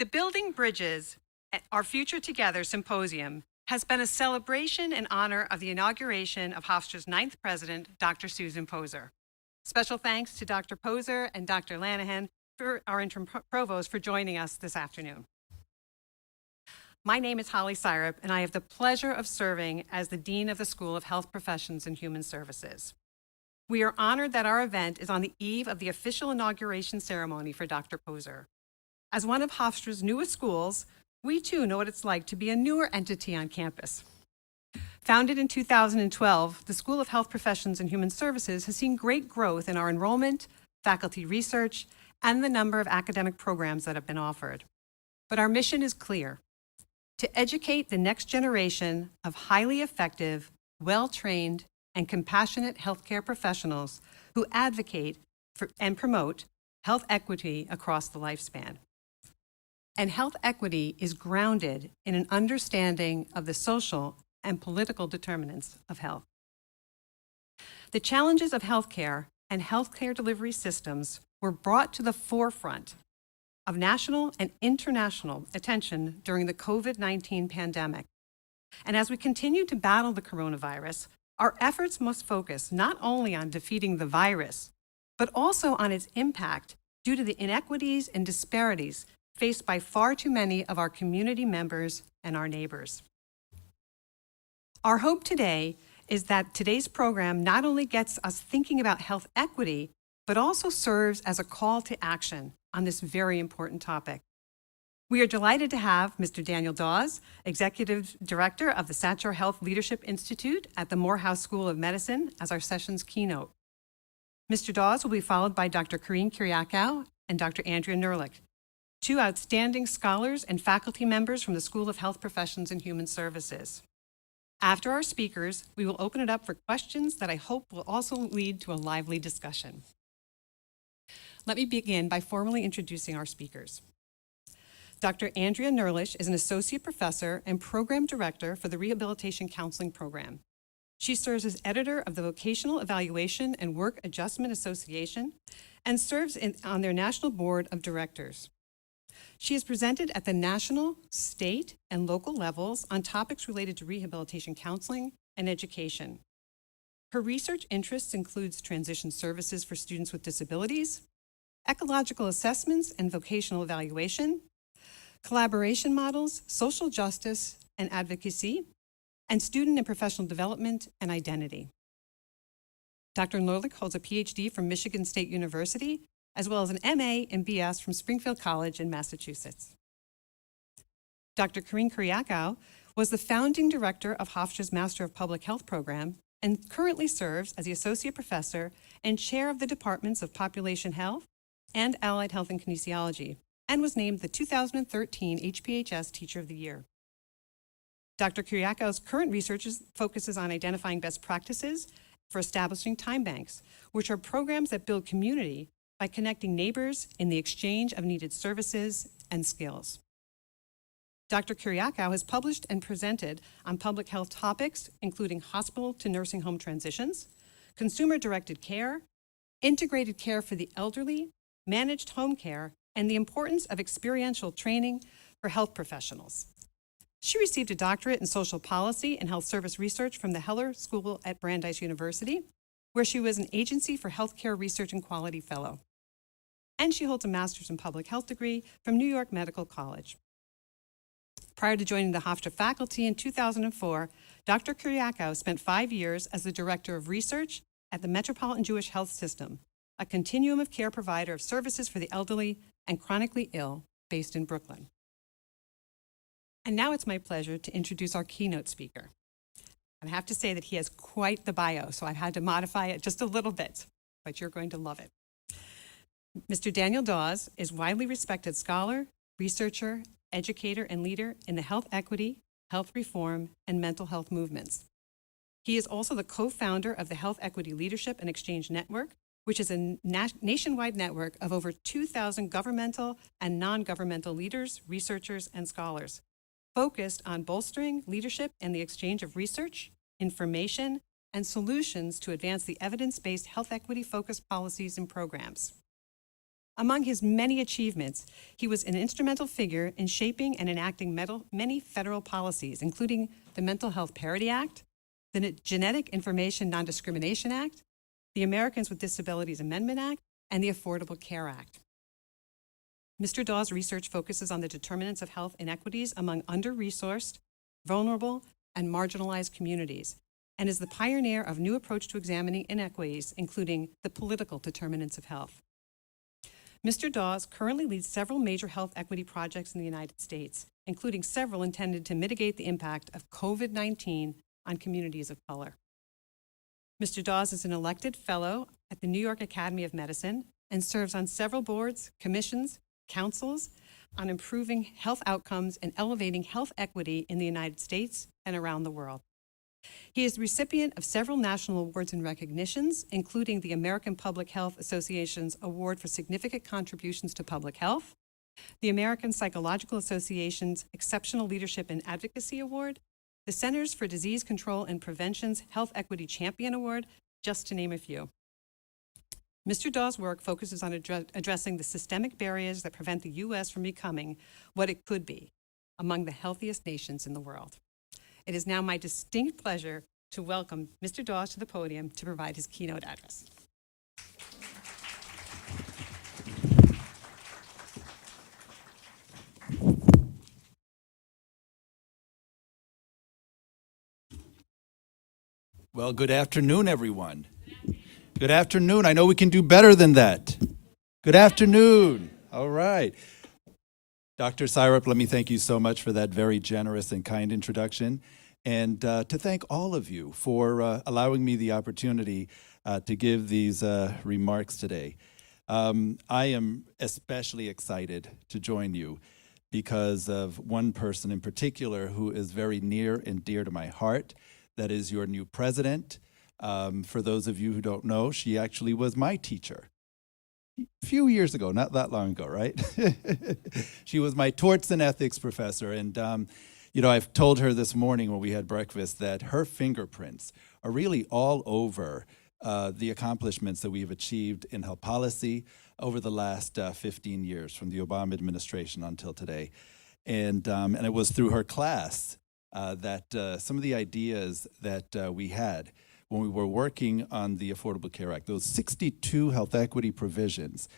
The Building Bridges, Our Future Together Symposium has been a celebration in honor of the inauguration of Hofstra's 9th president, Dr. Susan Poser. Special thanks to Dr. Poser and Dr. Lanahan, our interim provost, for joining us this afternoon. My name is Holly Syrup, and I have the pleasure of serving as the Dean of the School of Health Professions and Human Services. We are honored that our event is on the eve of the official inauguration ceremony for Dr. Poser. As one of Hofstra's newest schools, we too know what it's like to be a newer entity on campus. Founded in 2012, the School of Health Professions and Human Services has seen great growth in our enrollment, faculty research, and the number of academic programs that have been offered. But our mission is clear: to educate the next generation of highly effective, well-trained, and compassionate healthcare professionals who advocate for and promote health equity across the lifespan. And health equity is grounded in an understanding of the social and political determinants of health. The challenges of healthcare and healthcare delivery systems were brought to the forefront of national and international attention during the COVID-19 pandemic. And as we continue to battle the coronavirus, our efforts must focus not only on defeating the virus, but also on its impact due to the inequities and disparities faced by far too many of our community members and our neighbors. Our hope today is that today's program not only gets us thinking about health equity, but also serves as a call to action on this very important topic. We are delighted to have Mr. Daniel Dawes, Executive Director of the Satcher Health Leadership Institute at the Morehouse School of Medicine, as our session's keynote. Mr. Dawes will be followed by Dr. Corinne Kyriacou and Dr. Andrea Nerlich, two outstanding scholars and faculty members from the School of Health Professions and Human Services. After our speakers, we will open it up for questions that I hope will also lead to a lively discussion. Let me begin by formally introducing our speakers. Dr. Andrea Nerlich is an associate professor and program director for the Rehabilitation Counseling Program. She serves as editor of the Vocational Evaluation and Work Adjustment Association and serves on their national board of directors. She has presented at the national, state, and local levels on topics related to rehabilitation counseling and education. Her research interests includes transition services for students with disabilities, ecological assessments and vocational evaluation, collaboration models, social justice and advocacy, and student and professional development and identity. Dr. Nerlich holds a PhD from Michigan State University, as well as an MA and BS from Springfield College in Massachusetts. Dr. Corinne Kyriacou was the founding director of Hofstra's Master of Public Health program and currently serves as the associate professor and chair of the departments of Population Health and Allied Health and Kinesiology, and was named the 2013 HPHS Teacher of the Year. Dr. Kyriacou's current research focuses on identifying best practices for establishing time banks, which are programs that build community by connecting neighbors in the exchange of needed services and skills. Dr. Kyriacou has published and presented on public health topics, including hospital to nursing home transitions, consumer-directed care, integrated care for the elderly, managed home care, and the importance of experiential training for health professionals. She received a doctorate in social policy and health service research from the Heller School at Brandeis University, where she was an Agency for Healthcare Research and Quality Fellow. And she holds a master's in public health degree from New York Medical College. Prior to joining the Hofstra faculty in 2004, Dr. Kyriacou spent 5 years as the Director of Research at the Metropolitan Jewish Health System, a continuum of care provider of services for the elderly and chronically ill based in Brooklyn. And now it's my pleasure to introduce our keynote speaker. And I have to say that he has quite the bio, so I've had to modify it just a little bit, but you're going to love it. Mr. Daniel Dawes is a widely respected scholar, researcher, educator, and leader in the health equity, health reform, and mental health movements. He is also the co-founder of the Health Equity Leadership and Exchange Network, which is a nationwide network of over 2,000 governmental and non-governmental leaders, researchers, and scholars, focused on bolstering leadership and the exchange of research, information, and solutions to advance the evidence-based health equity-focused policies and programs. Among his many achievements, he was an instrumental figure in shaping and enacting many federal policies, including the Mental Health Parity Act, the Genetic Information Non-Discrimination Act, the Americans with Disabilities Amendment Act, and the Affordable Care Act. Mr. Dawes' research focuses on the determinants of health inequities among under-resourced, vulnerable, and marginalized communities, and is the pioneer of new approach to examining inequities, including the political determinants of health. Mr. Dawes currently leads several major health equity projects in the United States, including several intended to mitigate the impact of COVID-19 on communities of color. Mr. Dawes is an elected fellow at the New York Academy of Medicine and serves on several boards, commissions, councils on improving health outcomes and elevating health equity in the United States and around the world. He is the recipient of several national awards and recognitions, including the American Public Health Association's Award for Significant Contributions to Public Health, the American Psychological Association's Exceptional Leadership and Advocacy Award, the Centers for Disease Control and Prevention's Health Equity Champion Award, just to name a few. Mr. Dawes' work focuses on addressing the systemic barriers that prevent the U.S. from becoming what it could be, among the healthiest nations in the world. It is now my distinct pleasure to welcome Mr. Dawes to the podium to provide his keynote address. Well, good afternoon, everyone. Good afternoon. I know we can do better than that. Good afternoon. All right. Dr. Syrup, let me thank you so much for that very generous and kind introduction, and to thank all of you for allowing me the opportunity to give these remarks today. I am especially excited to join you because of one person in particular who is very near and dear to my heart. That is your new president. For those of you who don't know, she actually was my teacher a few years ago, not that long ago, right? She was my torts and ethics professor. And, you know, I've told her this morning when we had breakfast that her fingerprints are really all over the accomplishments that we've achieved in health policy over the last 15 years, from the Obama administration until today. And it was through her class that some of the ideas that we had when we were working on the Affordable Care Act, those 62 health equity provisions,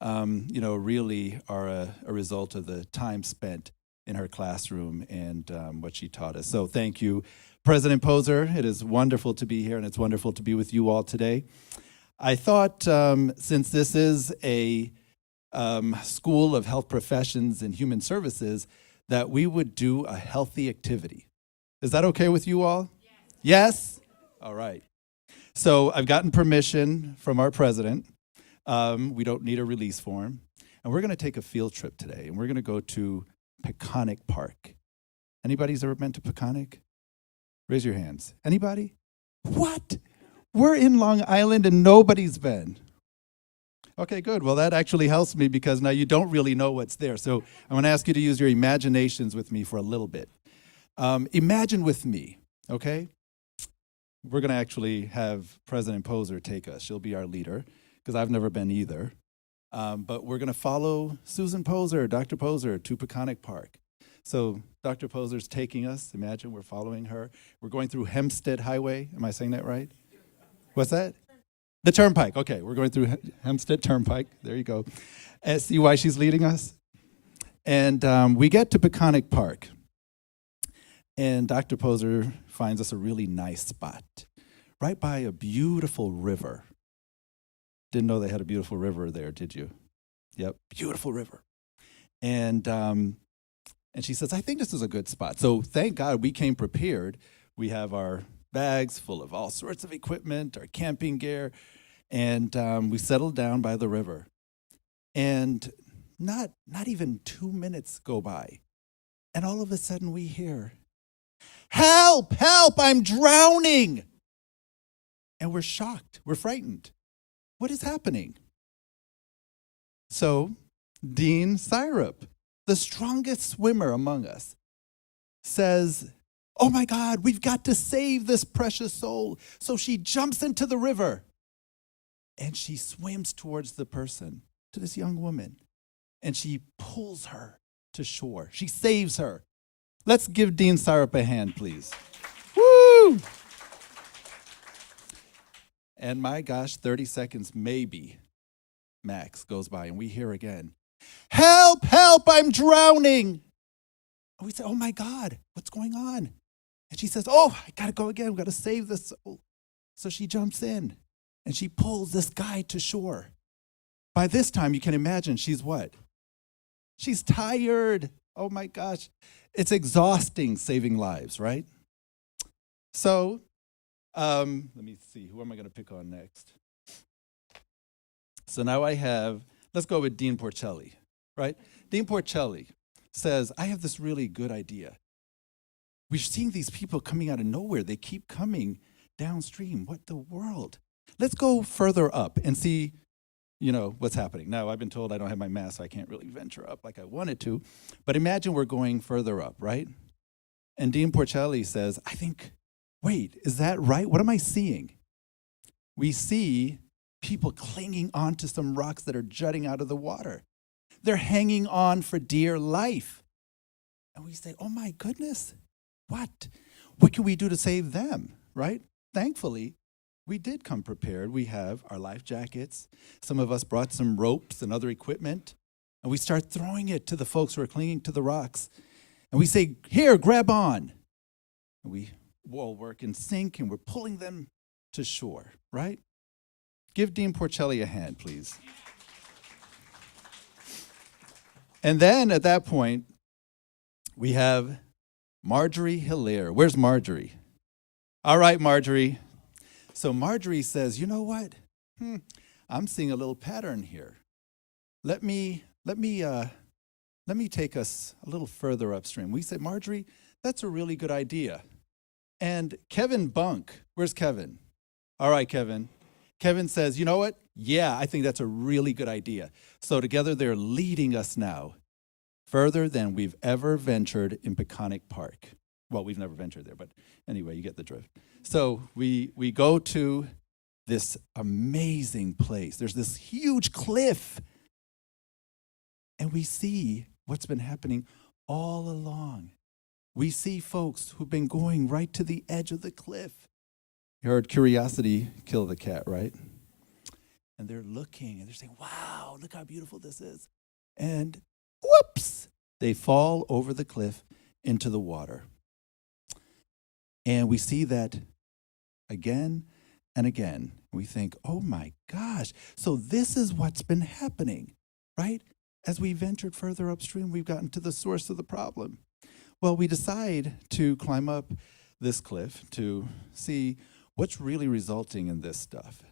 you know, really are a result of the time spent in her classroom and what she taught us. So thank you, President Poser. It is wonderful to be here, and it's wonderful to be with you all today. I thought since this is a School of Health Professions and Human Services, that we would do a healthy activity. Is that okay with you all? Yes? All right. So I've gotten permission from our president. We don't need a release form. And we're going to take a field trip today, and we're going to go to Peconic Park. Anybody's ever been to Peconic? Raise your hands. Anybody? What? We're in Long Island and nobody's been. Okay, good. Well, that actually helps me because now you don't really know what's there. So I'm going to ask you to use your imaginations with me for a little bit. Imagine with me, okay? We're going to actually have President Poser take us. She'll be our leader because I've never been either. But we're going to follow Susan Poser, Dr. Poser, to Peconic Park. So Dr. Poser's taking us. Imagine we're following her. We're going through Hempstead Highway. Am I saying that right? What's that? The Turnpike. Okay, we're going through Hempstead Turnpike. There you go. See why she's leading us? And we get to Peconic Park. And Dr. Poser finds us a really nice spot right by a beautiful river. Didn't know they had a beautiful river there, did you? Yep, beautiful river. And she says, I think this is a good spot. So thank God we came prepared. We have our bags full of all sorts of equipment, our camping gear, and we settled down by the river. And not even 2 minutes go by, and all of a sudden we hear, help, help, I'm drowning. And we're shocked, we're frightened. What is happening? So Dean Syrup, the strongest swimmer among us, says, oh my God, we've got to save this precious soul. So she jumps into the river and she swims towards the person to this young woman, and she pulls her to shore. She saves her. Let's give Dean Syrup a hand, please. Woo! And my gosh, 30 seconds maybe, max, goes by, and we hear again, "Help, help, I'm drowning." And we say, "Oh my God, what's going on?" And she says, "Oh, I gotta go again, we gotta save this soul." So she jumps in, and she pulls this guy to shore. By this time, you can imagine she's what? She's tired. Oh my gosh. It's exhausting saving lives, right? So, let me see, who am I gonna pick on next? So now I have, let's go with Dean Porcelli, right? Dean Porcelli says, "I have this really good idea. We're seeing these people coming out of nowhere. They keep coming downstream. What the world? Let's go further up and see, what's happening." Now, I've been told I don't have my mask, so I can't really venture up like I wanted to. But imagine we're going further up, right? And Dean Porcelli says, "I think, wait, is that right? What am I seeing?" We see people clinging onto some rocks that are jutting out of the water. They're hanging on for dear life. And we say, "Oh my goodness, what? What can we do to save them?" Right? Thankfully, we did come prepared. We have our life jackets. Some of us brought some ropes and other equipment. And we start throwing it to the folks who are clinging to the rocks. And we say, "Here, grab on." And we all work in sync, and we're pulling them to shore, right? Give Dean Porcelli a hand, please. And then at that point, we have Marjorie Hilaire. Where's Marjorie? All right, Marjorie. So Marjorie says, "You know what? I'm seeing a little pattern here. Let me take us a little further upstream." We say, "Marjorie, that's a really good idea." And Kevin Bunk, where's Kevin? All right, Kevin. Kevin says, "You know what? Yeah, I think that's a really good idea." So together they're leading us now further than we've ever ventured in Peconic Park. Well, we've never ventured there, but anyway, you get the drift. So we go to this amazing place. There's this huge cliff. And we see what's been happening all along. We see folks who've been going right to the edge of the cliff. You heard curiosity kill the cat, right? And they're looking and they're saying, "Wow, look how beautiful this is." And whoops, they fall over the cliff into the water. And we see that again and again. We think, "Oh my gosh, so this is what's been happening," right? As we ventured further upstream, we've gotten to the source of the problem. Well, we decide to climb up this cliff to see what's really resulting in this stuff.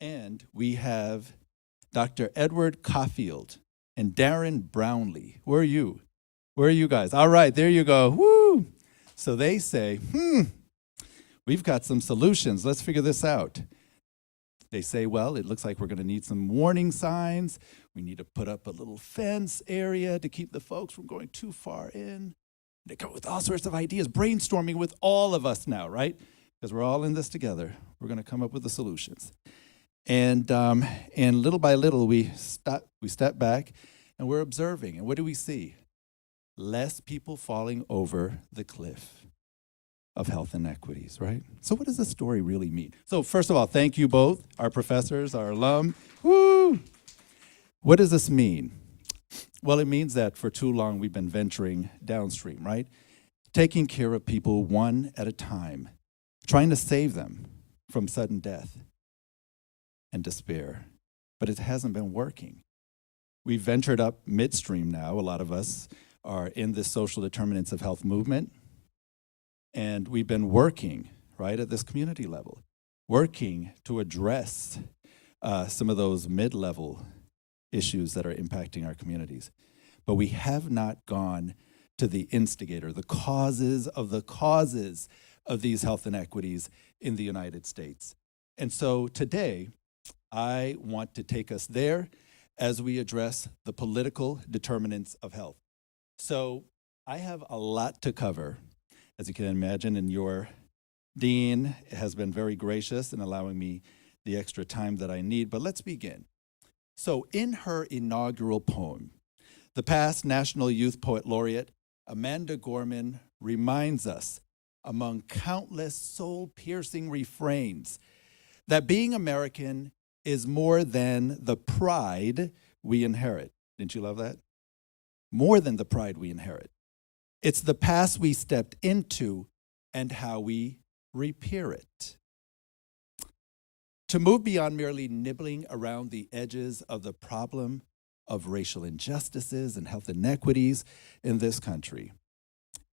And we have Dr. Edward Caulfield and Darren Brownlee. Where are you? Where are you guys? All right, there you go. Woo! So they say, we've got some solutions. Let's figure this out. They say, well, it looks like we're going to need some warning signs. We need to put up a little fence area to keep the folks from going too far in. They come with all sorts of ideas, brainstorming with all of us now, right? Because we're all in this together. We're going to come up with the solutions. And little by little, we step back, and we're observing. And what do we see? Less people falling over the cliff of health inequities, right? So what does this story really mean? So first of all, thank you both, our professors, our alum. Woo! What does this mean? Well, it means that for too long we've been venturing downstream, right? Taking care of people one at a time, trying to save them from sudden death and despair. But it hasn't been working. We've ventured up midstream now. A lot of us are in this social determinants of health movement. And we've been working, right, at this community level, working to address some of those mid-level issues that are impacting our communities. But we have not gone to the instigator, the causes of these health inequities in the United States. And so today, I want to take us there as we address the political determinants of health. So I have a lot to cover, as you can imagine, and your dean has been very gracious in allowing me the extra time that I need. But let's begin. So in her inaugural poem, the past National Youth Poet Laureate, Amanda Gorman, reminds us, among countless soul-piercing refrains, that being American is more than the pride we inherit. Didn't you love that? More than the pride we inherit. It's the past we stepped into and how we repair it. To move beyond merely nibbling around the edges of the problem of racial injustices and health inequities in this country,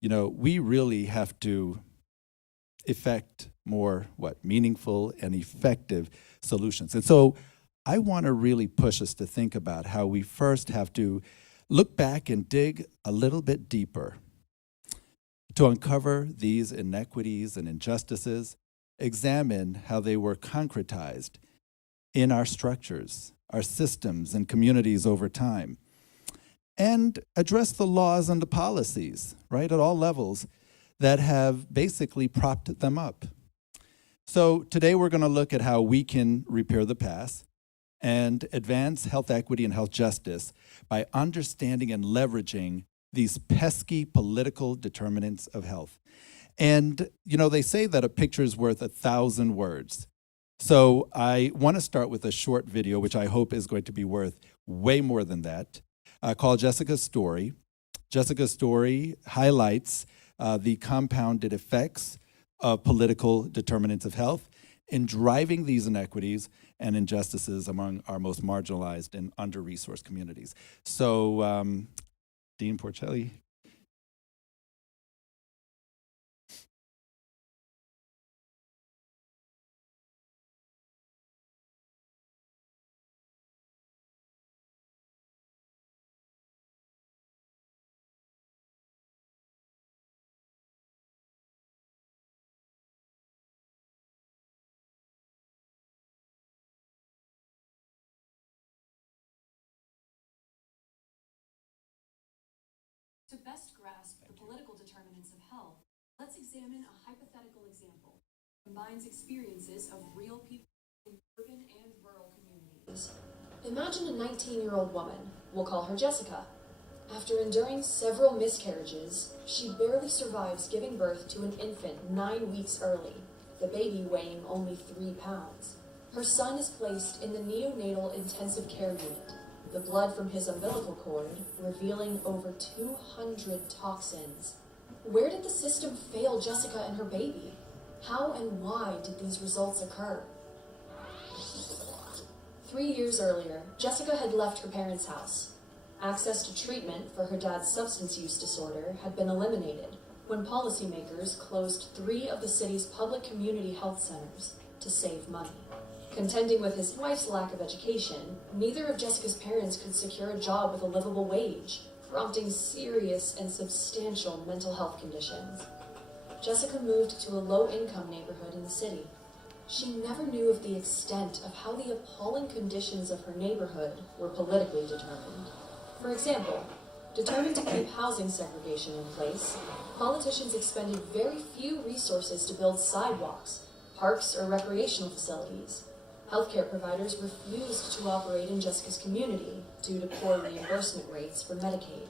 we really have to effect more, meaningful and effective solutions. And so I want to really push us to think about how we first have to look back and dig a little bit deeper to uncover these inequities and injustices, examine how they were concretized in our structures, our systems, and communities over time, and address the laws and the policies, at all levels, that have basically propped them up. So today we're going to look at how we can repair the past and advance health equity and health justice by understanding and leveraging these pesky political determinants of health. And, they say that a picture is worth 1,000 words. So I want to start with a short video, which I hope is going to be worth way more than that, called Jessica's Story. Jessica's Story highlights the compounded effects of political determinants of health in driving these inequities and injustices among our most marginalized and under-resourced communities. So, Dean Porcelli. To best grasp the political determinants of health, let's examine a hypothetical example. It combines experiences of real people in urban and rural communities. Imagine a 19-year-old woman. We'll call her Jessica. After enduring several miscarriages, she barely survives giving birth to an infant 9 weeks early, the baby weighing only 3 pounds. Her son is placed in the neonatal intensive care unit, the blood from his umbilical cord revealing over 200 toxins. Where did the system fail Jessica and her baby? How and why did these results occur? 3 years earlier, Jessica had left her parents' house. Access to treatment for her dad's substance use disorder had been eliminated when policymakers closed 3 of the city's public community health centers to save money. Contending with his wife's lack of education, neither of Jessica's parents could secure a job with a livable wage, prompting serious and substantial mental health conditions. Jessica moved to a low-income neighborhood in the city. She never knew of the extent of how the appalling conditions of her neighborhood were politically determined. For example, determined to keep housing segregation in place, politicians expended very few resources to build sidewalks, parks, or recreational facilities. Healthcare providers refused to operate in Jessica's community due to poor reimbursement rates for Medicaid.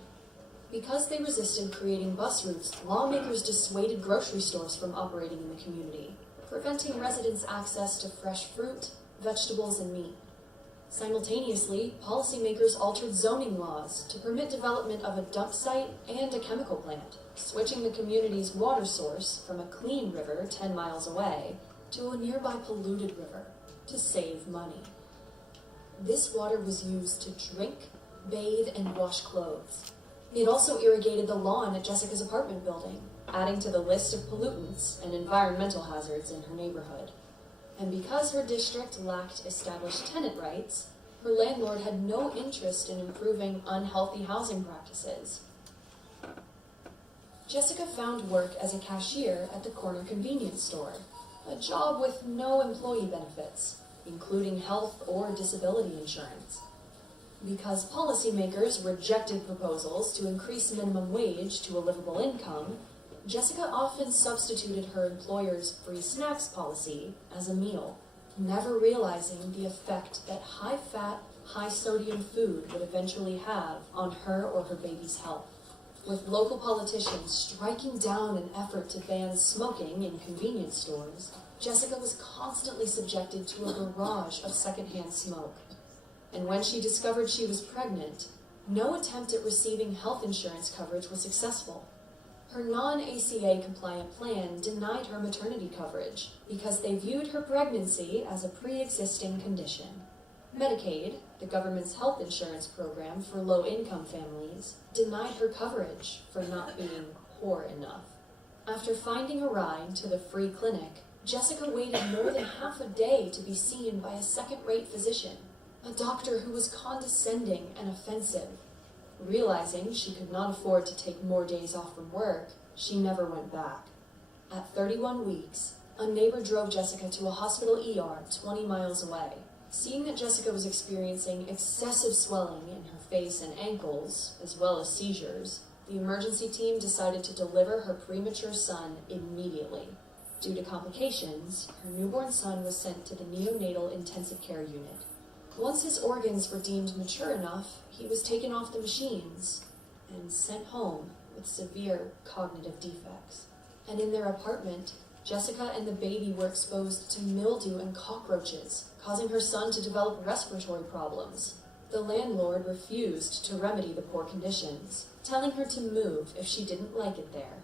Because they resisted creating bus routes, lawmakers dissuaded grocery stores from operating in the community, preventing residents access to fresh fruit, vegetables, and meat. Simultaneously, policymakers altered zoning laws to permit development of a dump site and a chemical plant, switching the community's water source from a clean river 10 miles away to a nearby polluted river to save money. This water was used to drink, bathe, and wash clothes. It also irrigated the lawn at Jessica's apartment building, adding to the list of pollutants and environmental hazards in her neighborhood. And because her district lacked established tenant rights, her landlord had no interest in improving unhealthy housing practices. Jessica found work as a cashier at the corner convenience store, a job with no employee benefits, including health or disability insurance. Because policymakers rejected proposals to increase minimum wage to a livable income, Jessica often substituted her employer's free snacks policy as a meal, never realizing the effect that high-fat, high sodium food would eventually have on her or her baby's health. With local politicians striking down an effort to ban smoking in convenience stores, Jessica was constantly subjected to a barrage of secondhand smoke. And when she discovered she was pregnant, no attempt at receiving health insurance coverage was successful. Her non-ACA compliant plan denied her maternity coverage because they viewed her pregnancy as a pre-existing condition. Medicaid, the government's health insurance program for low-income families, denied her coverage for not being poor enough. After finding a ride to the free clinic, Jessica waited more than half a day to be seen by a second-rate physician, a doctor who was condescending and offensive. Realizing she could not afford to take more days off from work, she never went back. At 31 weeks, a neighbor drove Jessica to a hospital ER 20 miles away. Seeing that Jessica was experiencing excessive swelling in her face and ankles, as well as seizures, the emergency team decided to deliver her premature son immediately. Due to complications, her newborn son was sent to the neonatal intensive care unit. Once his organs were deemed mature enough, he was taken off the machines and sent home with severe cognitive defects. And in their apartment, Jessica and the baby were exposed to mildew and cockroaches, causing her son to develop respiratory problems. The landlord refused to remedy the poor conditions, telling her to move if she didn't like it there.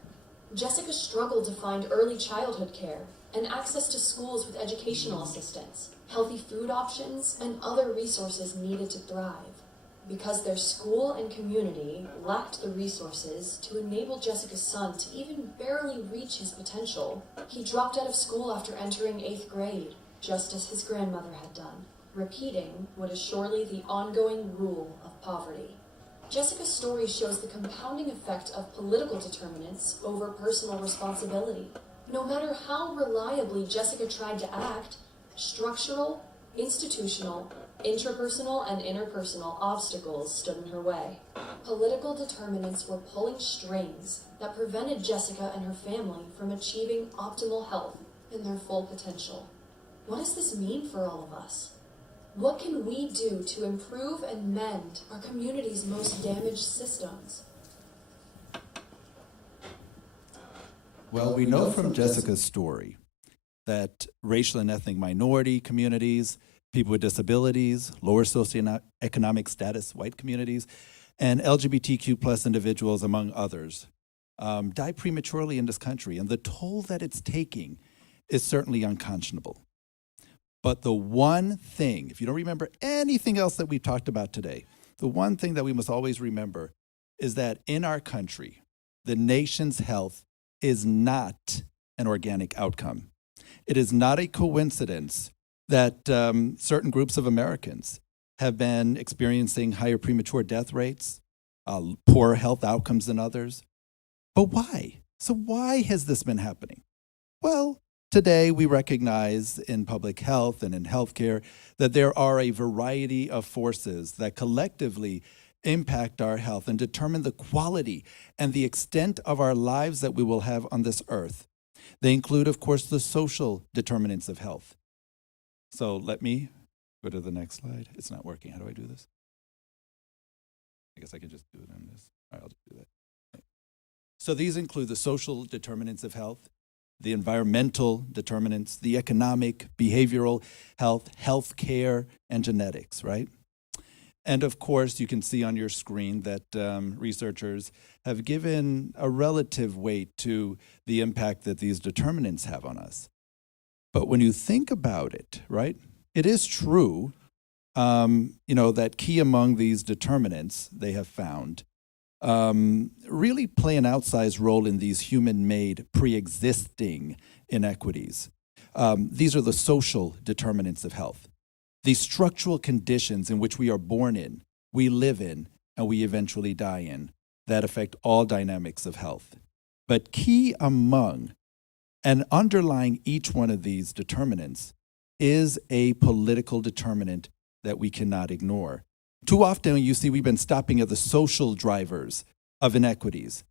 Jessica struggled to find early childhood care and access to schools with educational assistance, healthy food options, and other resources needed to thrive. Because their school and community lacked the resources to enable Jessica's son to even barely reach his potential, he dropped out of school after entering 8th grade, just as his grandmother had done, repeating what is surely the ongoing rule of poverty. Jessica's story shows the compounding effect of political determinants over personal responsibility. No matter how reliably Jessica tried to act, structural, institutional, interpersonal, and interpersonal obstacles stood in her way. Political determinants were pulling strings that prevented Jessica and her family from achieving optimal health and their full potential. What does this mean for all of us? What can we do to improve and mend our community's most damaged systems? Well, we know from Jessica's story that racial and ethnic minority communities, people with disabilities, lower socioeconomic status white communities, and LGBTQ plus individuals, among others, die prematurely in this country. And the toll that it's taking is certainly unconscionable. But the one thing, if you don't remember anything else that we've talked about today, the one thing that we must always remember is that in our country, the nation's health is not an organic outcome. It is not a coincidence that certain groups of Americans have been experiencing higher premature death rates, poorer health outcomes than others. But why? So why has this been happening? Well, today we recognize in public health and in healthcare that there are a variety of forces that collectively impact our health and determine the quality and the extent of our lives that we will have on this earth. They include, of course, the social determinants of health. So let me go to the next slide. It's not working. How do I do this? I guess I can just do it on this. All right, I'll just do that. So these include the social determinants of health, the environmental determinants, the economic, behavioral health, healthcare, and genetics, right? And of course, you can see on your screen that researchers have given a relative weight to the impact that these determinants have on us. But when you think about it, right, it is true, that key among these determinants they have found really play an outsized role in these human-made pre-existing inequities. These are the social determinants of health. These structural conditions in which we are born in, we live in, and we eventually die in, that affect all dynamics of health. But key among and underlying each one of these determinants is a political determinant that we cannot ignore. Too often, you see, we've been stopping at the social drivers of inequities,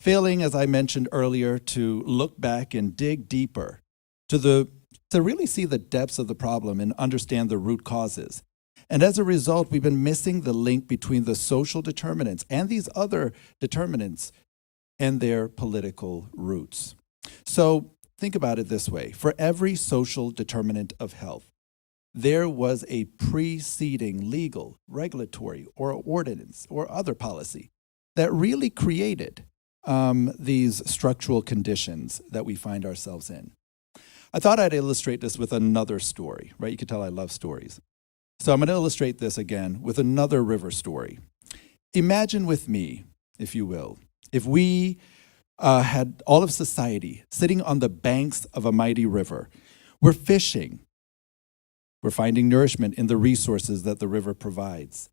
failing, as I mentioned earlier, to look back and dig deeper to really see the depths of the problem and understand the root causes. And as a result, we've been missing the link between the social determinants and these other determinants and their political roots. So think about it this way. For every social determinant of health, there was a preceding legal, regulatory, or ordinance or other policy that really created these structural conditions that we find ourselves in. I thought I'd illustrate this with another story, right? You can tell I love stories. So I'm going to illustrate this again with another river story. Imagine with me, if you will, if we had all of society sitting on the banks of a mighty river. We're fishing. We're finding nourishment in the resources that the river provides.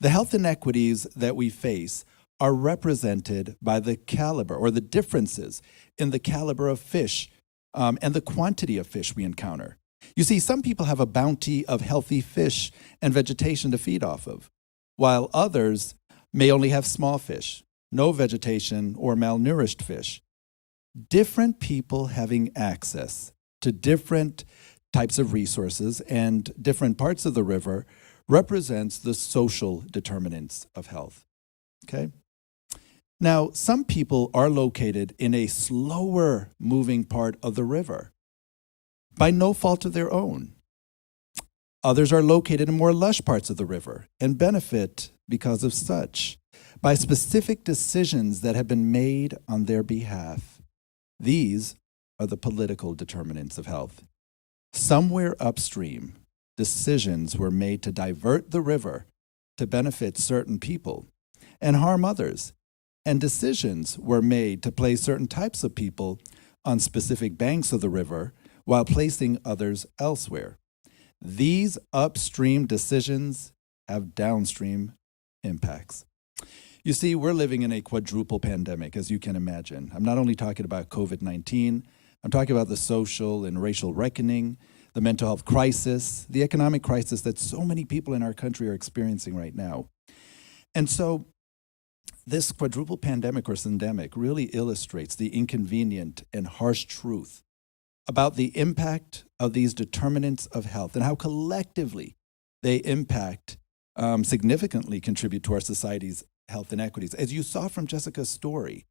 The health inequities that we face are represented by the caliber or the differences in the caliber of fish and the quantity of fish we encounter. You see, some people have a bounty of healthy fish and vegetation to feed off of, while others may only have small fish, no vegetation, or malnourished fish. Different people having access to different types of resources and different parts of the river represents the social determinants of health, okay? Now, some people are located in a slower moving part of the river by no fault of their own. Others are located in more lush parts of the river and benefit because of such, by specific decisions that have been made on their behalf. These are the political determinants of health. Somewhere upstream, decisions were made to divert the river to benefit certain people and harm others, and decisions were made to place certain types of people on specific banks of the river while placing others elsewhere. These upstream decisions have downstream impacts. You see, we're living in a quadruple pandemic, as you can imagine. I'm not only talking about COVID-19, I'm talking about the social and racial reckoning, the mental health crisis, the economic crisis that so many people in our country are experiencing right now. And so this quadruple pandemic or syndemic really illustrates the inconvenient and harsh truth about the impact of these determinants of health and how collectively they impact, significantly contribute to our society's health inequities. As you saw from Jessica's story,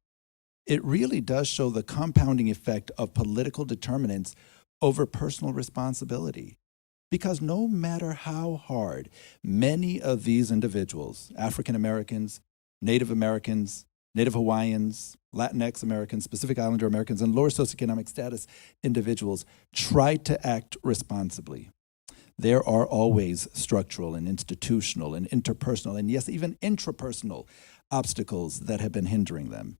it really does show the compounding effect of political determinants over personal responsibility. Because no matter how hard many of these individuals, African Americans, Native Hawaiians, Latinx Americans, Pacific Islander Americans, and lower socioeconomic status individuals try to act responsibly, there are always structural and institutional and interpersonal and yes, even intrapersonal obstacles that have been hindering them.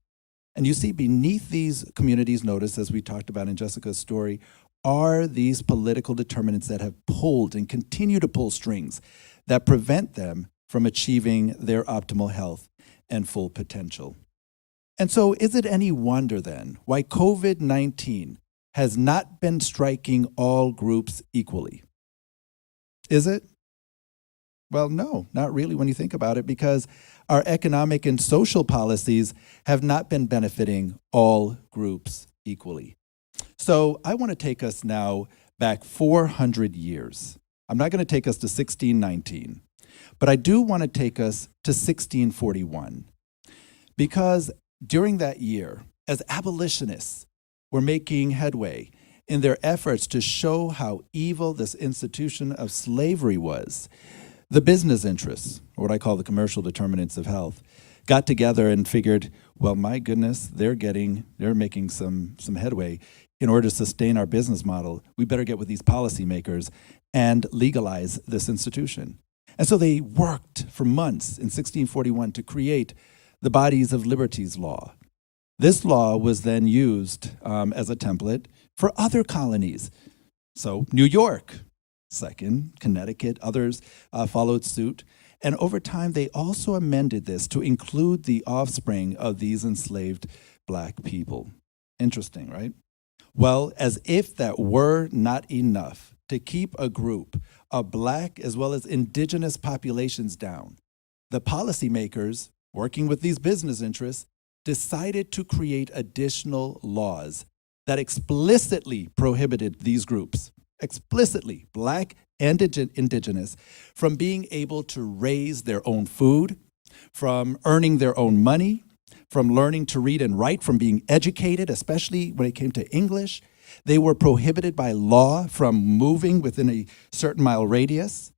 And you see, beneath these communities' notice, as we talked about in Jessica's story, are these political determinants that have pulled and continue to pull strings that prevent them from achieving their optimal health and full potential. And so is it any wonder then why COVID-19 has not been striking all groups equally? Is it? Well, no, not really when you think about it, because our economic and social policies have not been benefiting all groups equally. So I want to take us now back 400 years. I'm not going to take us to 1619, but I do want to take us to 1641, because during that year, as abolitionists were making headway in their efforts to show how evil this institution of slavery was, the business interests, or what I call the commercial determinants of health, got together and figured, well, my goodness, they're making some headway. In order to sustain our business model, we better get with these policymakers and legalize this institution. And so they worked for months in 1641 to create the Bodies of Liberties Law. This law was then used as a template for other colonies. So New York, second, Connecticut, others followed suit. And over time, they also amended this to include the offspring of these enslaved Black people. Interesting, right? Well, as if that were not enough to keep a group of Black as well as indigenous populations down, the policymakers, working with these business interests, decided to create additional laws that explicitly prohibited these groups, explicitly, Black and indigenous from being able to raise their own food, from earning their own money, from learning to read and write, from being educated, especially when it came to English. They were prohibited by law from moving within a certain mile radius.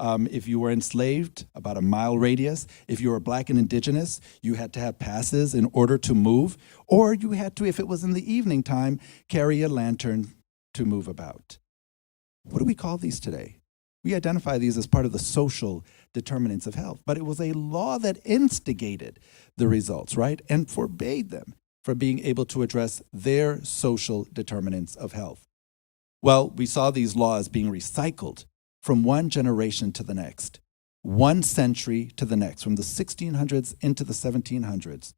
If you were enslaved, about a mile radius. If you were Black and indigenous, you had to have passes in order to move, or you had to, if it was in the evening time, carry a lantern to move about. What do we call these today? We identify these as part of the social determinants of health, but it was a law that instigated the results, right, and forbade them from being able to address their social determinants of health. Well, we saw these laws being recycled from one generation to the next, one century to the next, from the 1600s into the 1700s,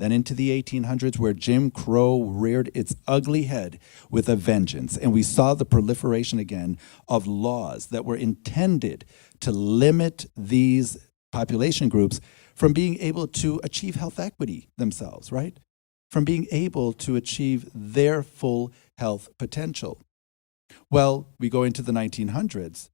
then into the 1800s, where Jim Crow reared its ugly head with a vengeance. And we saw the proliferation again of laws that were intended to limit these population groups from being able to achieve health equity themselves, right? From being able to achieve their full health potential. Well, we go into the 1900s,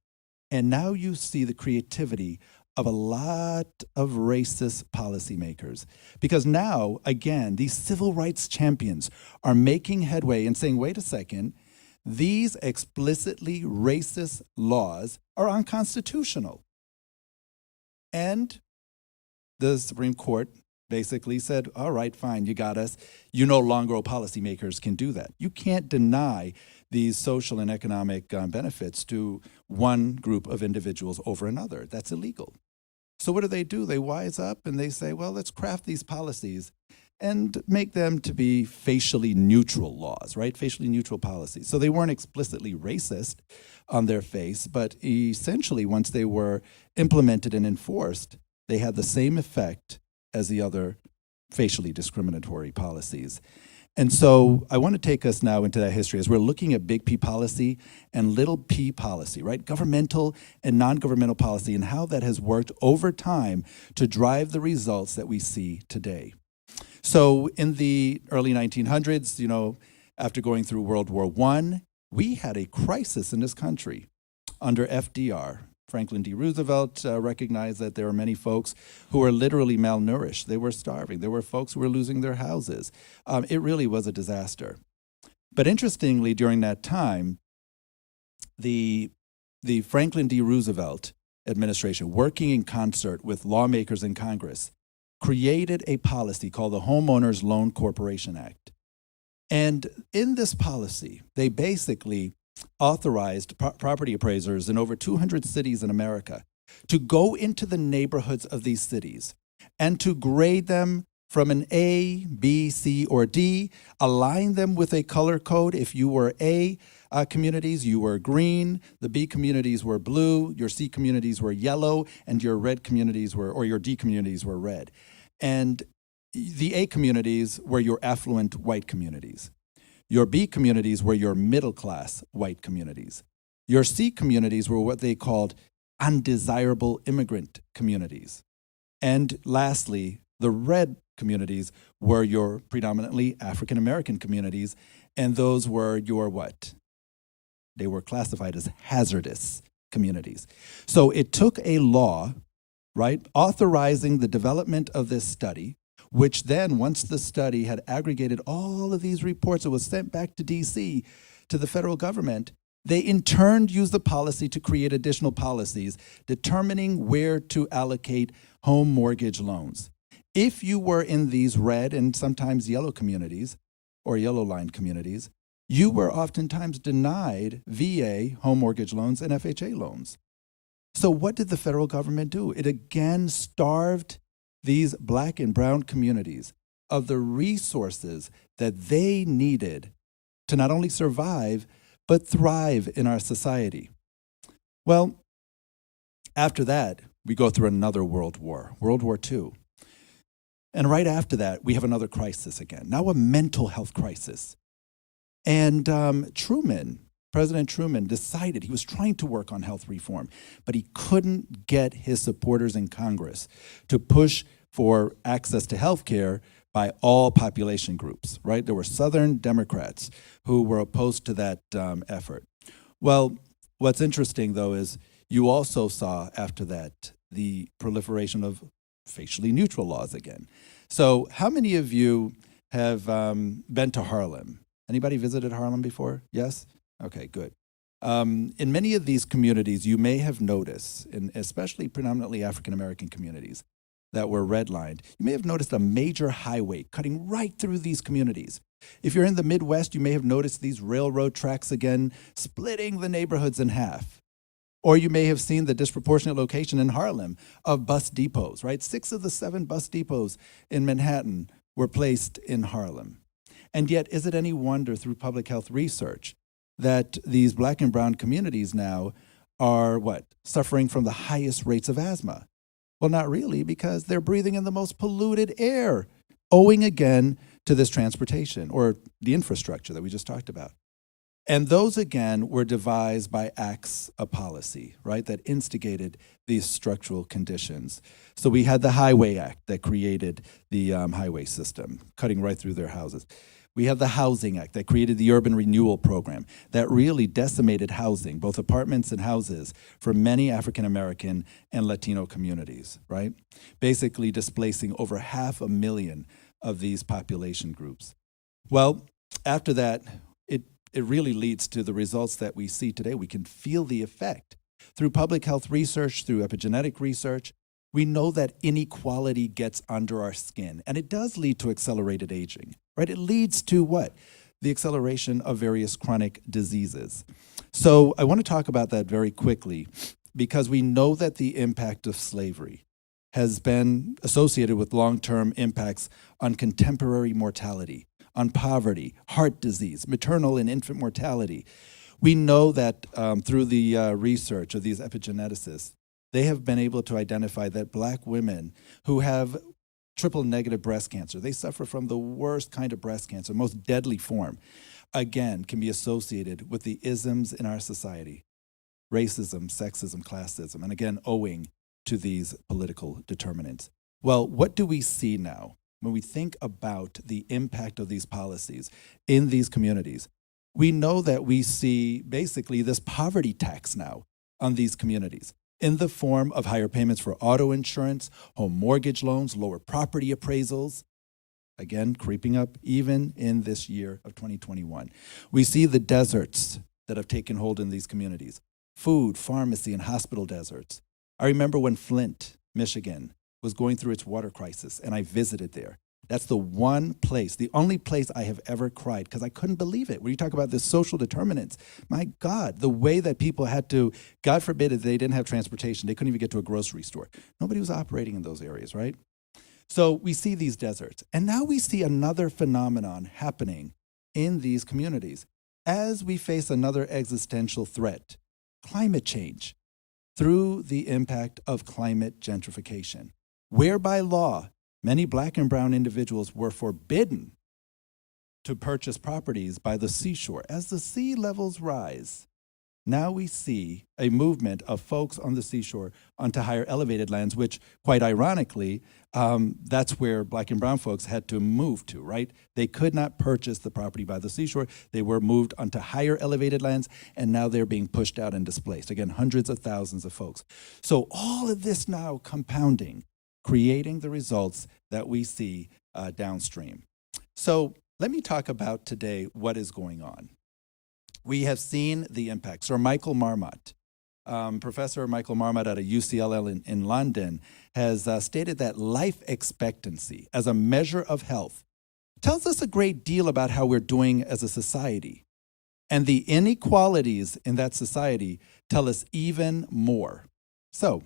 and now you see the creativity of a lot of racist policymakers. Because now, again, these civil rights champions are making headway and saying, wait a second, these explicitly racist laws are unconstitutional. And the Supreme Court basically said, all right, fine, you got us. You no longer, policymakers can do that. You can't deny these social and economic benefits to one group of individuals over another. That's illegal. So what do? They wise up and they say, well, let's craft these policies and make them to be facially neutral laws, right? Facially neutral policies. So they weren't explicitly racist on their face, but essentially once they were implemented and enforced, they had the same effect as the other facially discriminatory policies. And so I want to take us now into that history as we're looking at big P policy and little p policy, right? Governmental and non-governmental policy, and how that has worked over time to drive the results that we see today. So in the early 1900s, after going through World War I, we had a crisis in this country under FDR. Franklin D. Roosevelt recognized that there were many folks who were literally malnourished. They were starving. There were folks who were losing their houses. It really was a disaster. But interestingly, during that time, the Franklin D. Roosevelt administration, working in concert with lawmakers in Congress, created a policy called the Homeowners Loan Corporation Act. And in this policy, they basically authorized property appraisers in over 200 cities in America to go into the neighborhoods of these cities and to grade them from an A, B, C, or D, align them with a color code. If you were A communities, you were green, the B communities were blue, your C communities were yellow, and your red communities were, or your D communities were red. And the A communities were your affluent white communities. Your B communities were your middle-class white communities. Your C communities were what they called undesirable immigrant communities. And lastly, the red communities were your predominantly African-American communities, and those were your what? They were classified as hazardous communities. So it took a law, right, authorizing the development of this study, which then, once the study had aggregated all of these reports, it was sent back to DC, to the federal government. They in turn used the policy to create additional policies determining where to allocate home mortgage loans. If you were in these red and sometimes yellow communities, or yellow line communities, you were oftentimes denied VA home mortgage loans and FHA loans. So what did the federal government do? It again starved these Black and brown communities of the resources that they needed to not only survive, but thrive in our society. Well, after that, we go through another World War, World War II. And right after that, we have another crisis again, now a mental health crisis. And President Truman decided he was trying to work on health reform, but he couldn't get his supporters in Congress to push for access to health care by all population groups, right? There were Southern Democrats who were opposed to that effort. Well, what's interesting, though, is you also saw after that the proliferation of facially neutral laws again. So how many of you have been to Harlem? Anybody visited Harlem before? Yes? Okay, good. In many of these communities, you may have noticed, and especially predominantly African-American communities that were redlined, you may have noticed a major highway cutting right through these communities. If you're in the Midwest, you may have noticed these railroad tracks again, splitting the neighborhoods in half. Or you may have seen the disproportionate location in Harlem of bus depots, right? 6 of the 7 bus depots in Manhattan were placed in Harlem. And yet, is it any wonder through public health research that these Black and brown communities now are suffering from the highest rates of asthma? Well, not really, because they're breathing in the most polluted air, owing again to this transportation or the infrastructure that we just talked about. And those, again, were devised by acts of policy, right, that instigated these structural conditions. So we had the Highway Act that created the highway system, cutting right through their houses. We have the Housing Act that created the Urban Renewal Program that really decimated housing, both apartments and houses, for many African American and Latino communities, right? Basically displacing over 500,000 of these population groups. Well, after that, it really leads to the results that we see today. We can feel the effect. Through public health research, through epigenetic research, we know that inequality gets under our skin, and it does lead to accelerated aging, right? It leads to what? The acceleration of various chronic diseases. So I want to talk about that very quickly because we know that the impact of slavery has been associated with long-term impacts on contemporary mortality, on poverty, heart disease, maternal and infant mortality. We know that through the research of these epigeneticists, they have been able to identify that Black women who have triple-negative breast cancer, they suffer from the worst kind of breast cancer, most deadly form, again, can be associated with the isms in our society, racism, sexism, classism, and again, owing to these political determinants. Well, what do we see now? When we think about the impact of these policies in these communities, we know that we see basically this poverty tax now on these communities in the form of higher payments for auto insurance, home mortgage loans, lower property appraisals, again, creeping up even in this year of 2021. We see the deserts that have taken hold in these communities, food, pharmacy, and hospital deserts. I remember when Flint, Michigan, was going through its water crisis, and I visited there. That's the one place, the only place I have ever cried, because I couldn't believe it. When you talk about the social determinants, my God, the way that people had to, God forbid if they didn't have transportation, they couldn't even get to a grocery store. Nobody was operating in those areas, right? So we see these deserts. And now we see another phenomenon happening in these communities as we face another existential threat, climate change, through the impact of climate gentrification, where by law, many Black and brown individuals were forbidden to purchase properties by the seashore. As the sea levels rise, now we see a movement of folks on the seashore onto higher elevated lands, which, quite ironically, that's where Black and brown folks had to move to, right? They could not purchase the property by the seashore. They were moved onto higher elevated lands, and now they're being pushed out and displaced. Again, hundreds of thousands of folks. So all of this now compounding, creating the results that we see downstream. So let me talk about today what is going on. We have seen the impact. Sir Michael Marmot, Professor Michael Marmot at a UCLA in London, has stated that life expectancy as a measure of health tells us a great deal about how we're doing as a society. And the inequalities in that society tell us even more. So,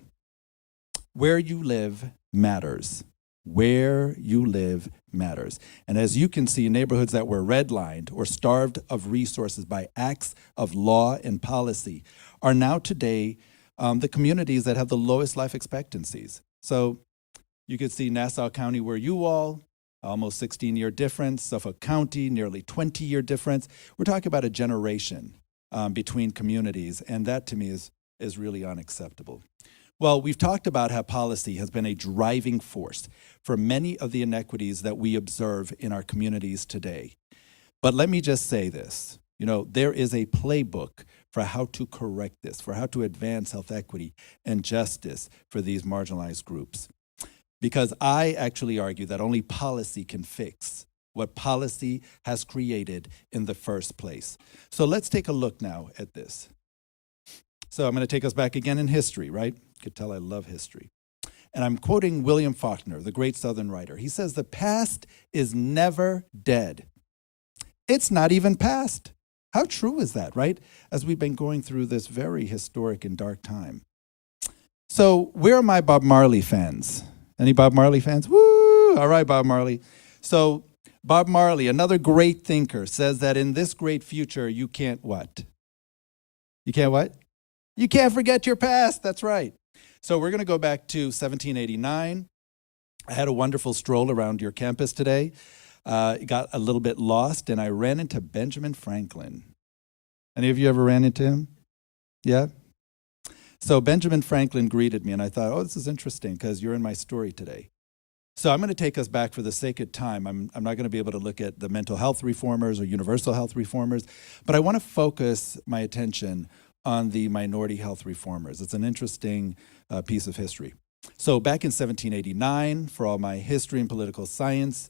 where you live matters. Where you live matters. And as you can see, neighborhoods that were redlined or starved of resources by acts of law and policy are now today the communities that have the lowest life expectancies. So you could see Nassau County where you all, almost 16-year difference, Suffolk County, nearly 20-year difference. We're talking about a generation between communities, and that to me is really unacceptable. Well, we've talked about how policy has been a driving force for many of the inequities that we observe in our communities today. But let me just say this, there is a playbook for how to correct this, for how to advance health equity and justice for these marginalized groups. Because I actually argue that only policy can fix what policy has created in the first place. So let's take a look now at this. So I'm going to take us back again in history, right? You could tell I love history. And I'm quoting William Faulkner, the great Southern writer. He says, "The past is never dead. It's not even past." How true is that, right? As we've been going through this very historic and dark time. So where are my Bob Marley fans? Any Bob Marley fans? Woo! All right, Bob Marley. So Bob Marley, another great thinker, says that in this great future, you can't what? You can't what? You can't forget your past. That's right. So we're going to go back to 1789. I had a wonderful stroll around your campus today. Got a little bit lost, and I ran into Benjamin Franklin. Any of you ever ran into him? Yeah? So Benjamin Franklin greeted me, and I thought, oh, this is interesting because you're in my story today. So I'm going to take us back for the sake of time. I'm not going to be able to look at the mental health reformers or universal health reformers, but I want to focus my attention on the minority health reformers. It's an interesting piece of history. So back in 1789, for all my history and political science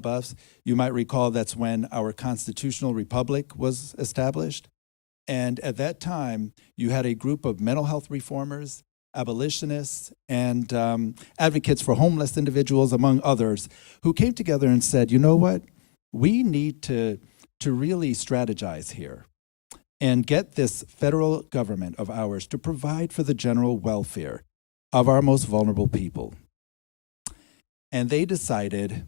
buffs, you might recall that's when our constitutional republic was established. And at that time, you had a group of mental health reformers, abolitionists, and advocates for homeless individuals, among others, who came together and said, you know what? We need to really strategize here and get this federal government of ours to provide for the general welfare of our most vulnerable people. And they decided,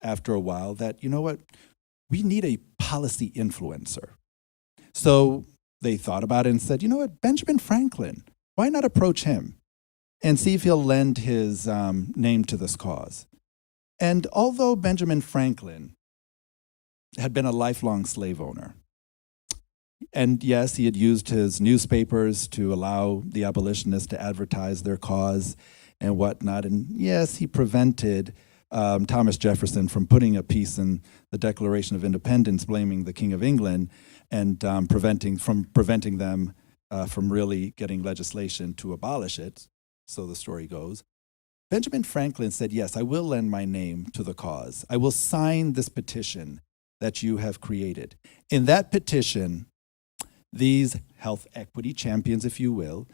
after a while, that, you know what? We need a policy influencer. So they thought about it and said, you know what? Benjamin Franklin, why not approach him and see if he'll lend his name to this cause? And although Benjamin Franklin had been a lifelong slave owner, and yes, he had used his newspapers to allow the abolitionists to advertise their cause and whatnot, and yes, he prevented Thomas Jefferson from putting a piece in the Declaration of Independence blaming the King of England and preventing them from really getting legislation to abolish it, so the story goes. Benjamin Franklin said, yes, I will lend my name to the cause. I will sign this petition that you have created. In that petition, these health equity champions, if you will,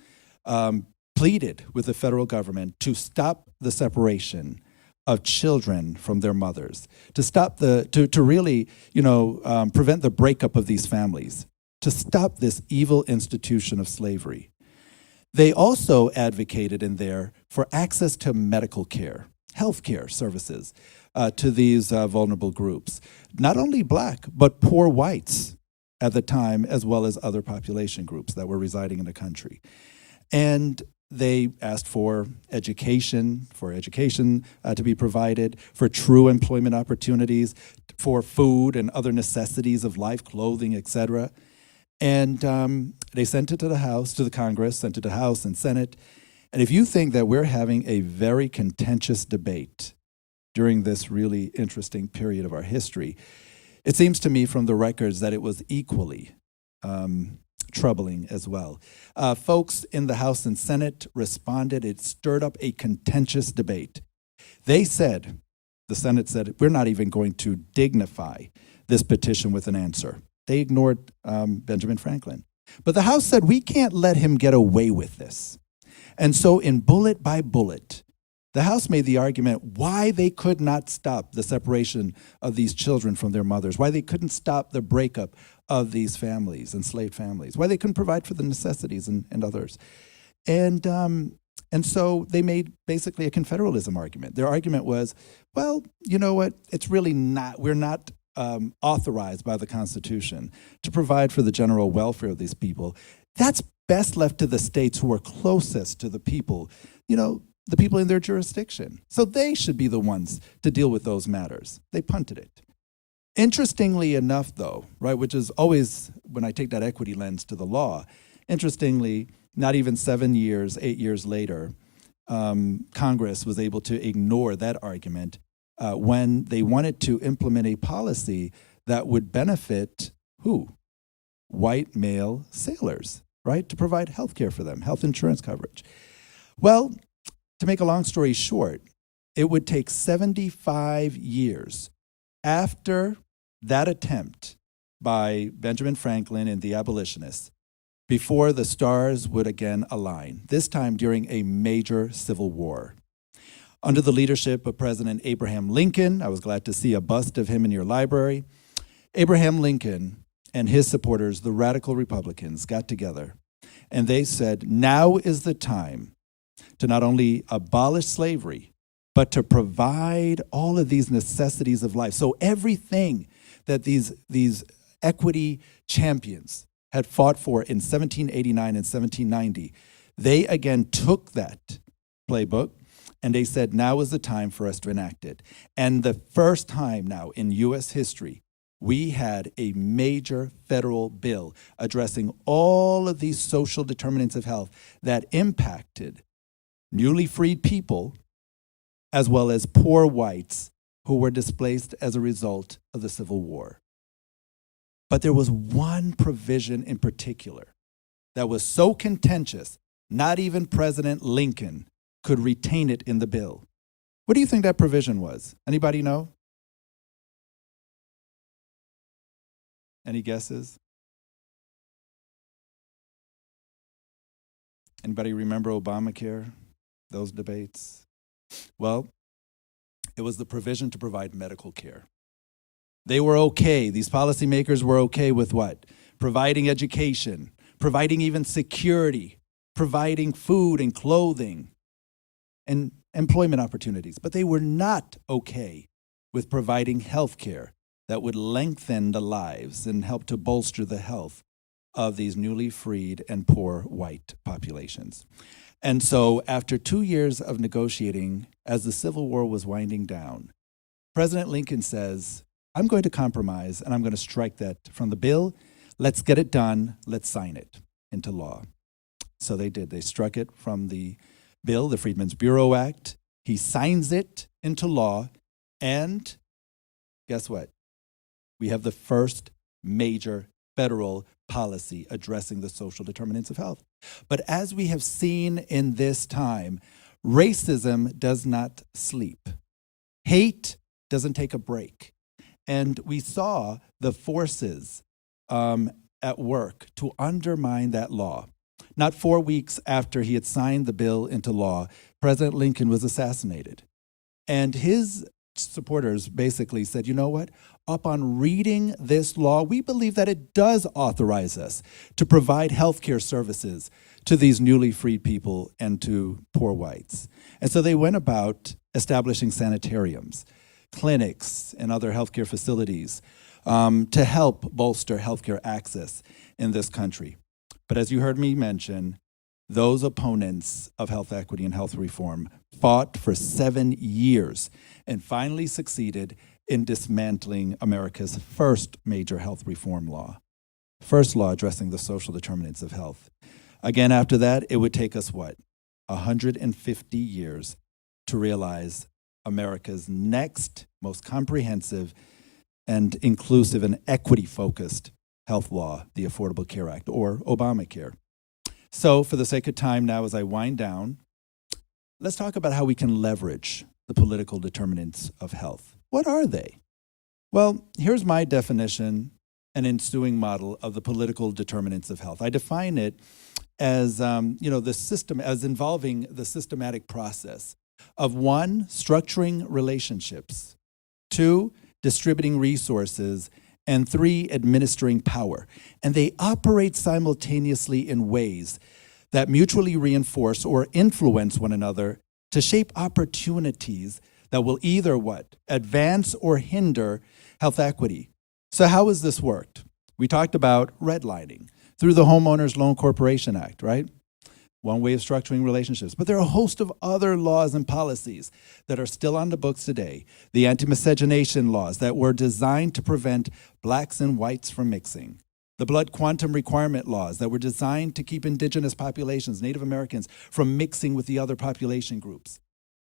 pleaded with the federal government to stop the separation of children from their mothers, to stop to really, prevent the breakup of these families, to stop this evil institution of slavery. They also advocated in there for access to medical care, health care services to these vulnerable groups, not only black, but poor whites at the time, as well as other population groups that were residing in the country. And they asked for education to be provided, for true employment opportunities, for food and other necessities of life, clothing, etc. And they sent it to the House, to the Congress, sent it to House and Senate. And if you think that we're having a very contentious debate during this really interesting period of our history, it seems to me from the records that it was equally troubling as well. Folks in the House and Senate responded. It stirred up a contentious debate. They said, the Senate said, we're not even going to dignify this petition with an answer. They ignored Benjamin Franklin. But the House said, we can't let him get away with this. And so in bullet by bullet, the House made the argument why they could not stop the separation of these children from their mothers, why they couldn't stop the breakup of these families, enslaved families, why they couldn't provide for the necessities and others. And so they made basically a confederalism argument. Their argument was, well, you know what, it's really not, we're not authorized by the Constitution to provide for the general welfare of these people. That's best left to the states who are closest to the people, the people in their jurisdiction. So they should be the ones to deal with those matters. They punted it. Interestingly enough, though, right, which is always, when I take that equity lens to the law, interestingly, not even 8 years later, Congress was able to ignore that argument when they wanted to implement a policy that would benefit who? white male sailors, right, to provide health care for them, health insurance coverage. Well, to make a long story short, it would take 75 years after that attempt by Benjamin Franklin and the abolitionists before the stars would again align, this time during a major civil war. Under the leadership of President Abraham Lincoln, I was glad to see a bust of him in your library, Abraham Lincoln and his supporters, the radical Republicans, got together and they said, now is the time to not only abolish slavery, but to provide all of these necessities of life. So everything that these equity champions had fought for in 1789 and 1790, they again took that playbook and they said, now is the time for us to enact it. And the first time now in U.S. history, we had a major federal bill addressing all of these social determinants of health that impacted newly freed people as well as poor whites who were displaced as a result of the Civil War. But there was one provision in particular that was so contentious, not even President Lincoln could retain it in the bill. What do you think that provision was? Anybody know? Any guesses? Anybody remember Obamacare, those debates? Well, it was the provision to provide medical care. They were okay, these policymakers were okay with what? Providing education, providing even security, providing food and clothing and employment opportunities. But they were not okay with providing health care that would lengthen the lives and help to bolster the health of these newly freed and poor white populations. And so after 2 years of negotiating, as the Civil War was winding down, President Lincoln says, I'm going to compromise and I'm going to strike that from the bill. Let's get it done. Let's sign it into law. So they did. They struck it from the bill, the Freedmen's Bureau Act. He signs it into law. And guess what? We have the first major federal policy addressing the social determinants of health. But as we have seen in this time, racism does not sleep. Hate doesn't take a break. And we saw the forces at work to undermine that law. Not 4 weeks after he had signed the bill into law, President Lincoln was assassinated. And his supporters basically said, you know what? Upon reading this law, we believe that it does authorize us to provide health care services to these newly freed people and to poor whites. And so they went about establishing sanitariums, clinics, and other healthcare facilities to help bolster healthcare access in this country. But as you heard me mention, those opponents of health equity and health reform fought for 7 years and finally succeeded in dismantling America's first major health reform law, first law addressing the social determinants of health. Again, after that, it would take us, what, 150 years to realize America's next most comprehensive and inclusive and equity-focused health law, the Affordable Care Act, or Obamacare. So for the sake of time now, as I wind down, let's talk about how we can leverage the political determinants of health. What are they? Well, here's my definition and ensuing model of the political determinants of health. I define it as, the system, as involving the systematic process of 1, structuring relationships, 2, distributing resources, and 3, administering power. And they operate simultaneously in ways that mutually reinforce or influence one another to shape opportunities that will either what? Advance or hinder health equity. So how has this worked? We talked about redlining through the Homeowners Loan Corporation Act, right? One way of structuring relationships. But there are a host of other laws and policies that are still on the books today. The anti-miscegenation laws that were designed to prevent blacks and whites from mixing. The blood quantum requirement laws that were designed to keep indigenous populations, Native Americans, from mixing with the other population groups.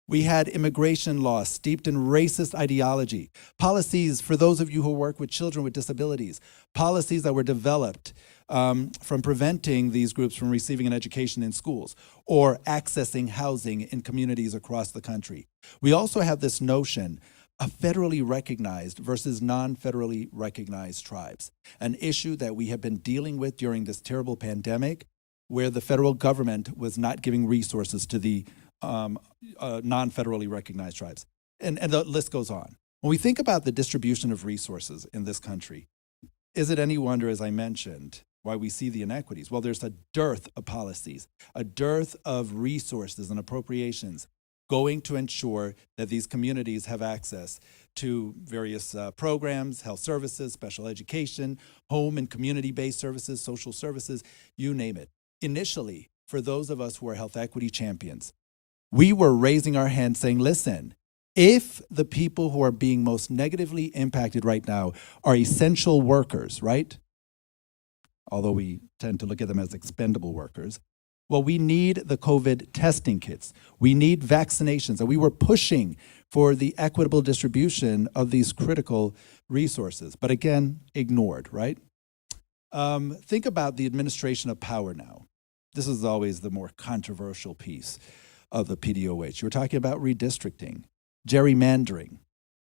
We had immigration laws steeped in racist ideology, policies for those of you who work with children with disabilities, policies that were developed from preventing these groups from receiving an education in schools or accessing housing in communities across the country. We also have this notion of federally recognized versus non-federally recognized tribes, an issue that we have been dealing with during this terrible pandemic, where the federal government was not giving resources to the non-federally recognized tribes. And the list goes on. When we think about the distribution of resources in this country, is it any wonder, as I mentioned, why we see the inequities? Well, there's a dearth of policies, a dearth of resources and appropriations going to ensure that these communities have access to various programs, health services, special education, home and community-based services, social services, you name it. Initially, for those of us who are health equity champions, we were raising our hands saying, listen, if the people who are being most negatively impacted right now are essential workers, right? Although we tend to look at them as expendable workers, well, we need the COVID testing kits. We need vaccinations. And we were pushing for the equitable distribution of these critical resources, but again, ignored, right? Think about the administration of power now. This is always the more controversial piece of the PDOH. You're talking about redistricting, gerrymandering,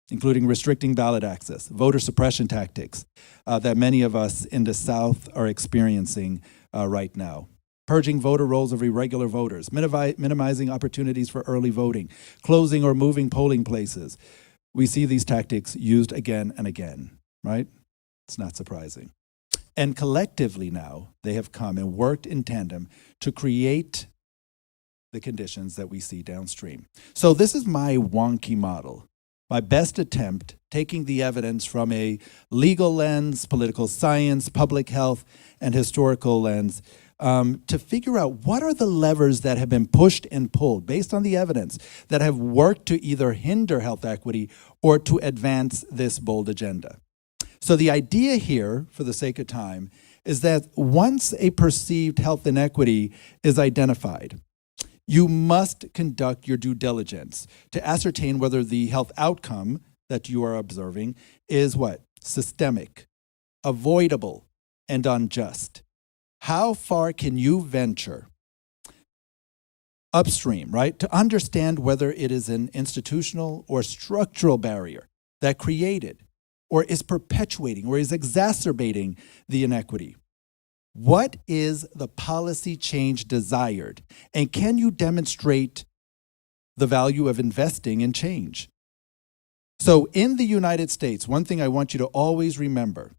including restricting ballot access, voter suppression tactics that many of us in the South are experiencing right now. Purging voter rolls of irregular voters, minimizing opportunities for early voting, closing or moving polling places. We see these tactics used again and again, right? It's not surprising. And collectively now, they have come and worked in tandem to create the conditions that we see downstream. So this is my wonky model, my best attempt taking the evidence from a legal lens, political science, public health, and historical lens to figure out what are the levers that have been pushed and pulled based on the evidence that have worked to either hinder health equity or to advance this bold agenda. So the idea here, for the sake of time, is that once a perceived health inequity is identified, you must conduct your due diligence to ascertain whether the health outcome that you are observing is what? Systemic, avoidable, and unjust. How far can you venture upstream, right, to understand whether it is an institutional or structural barrier that created or is perpetuating or is exacerbating the inequity? What is the policy change desired? And can you demonstrate the value of investing in change? So in the United States, one thing I want you to always remember,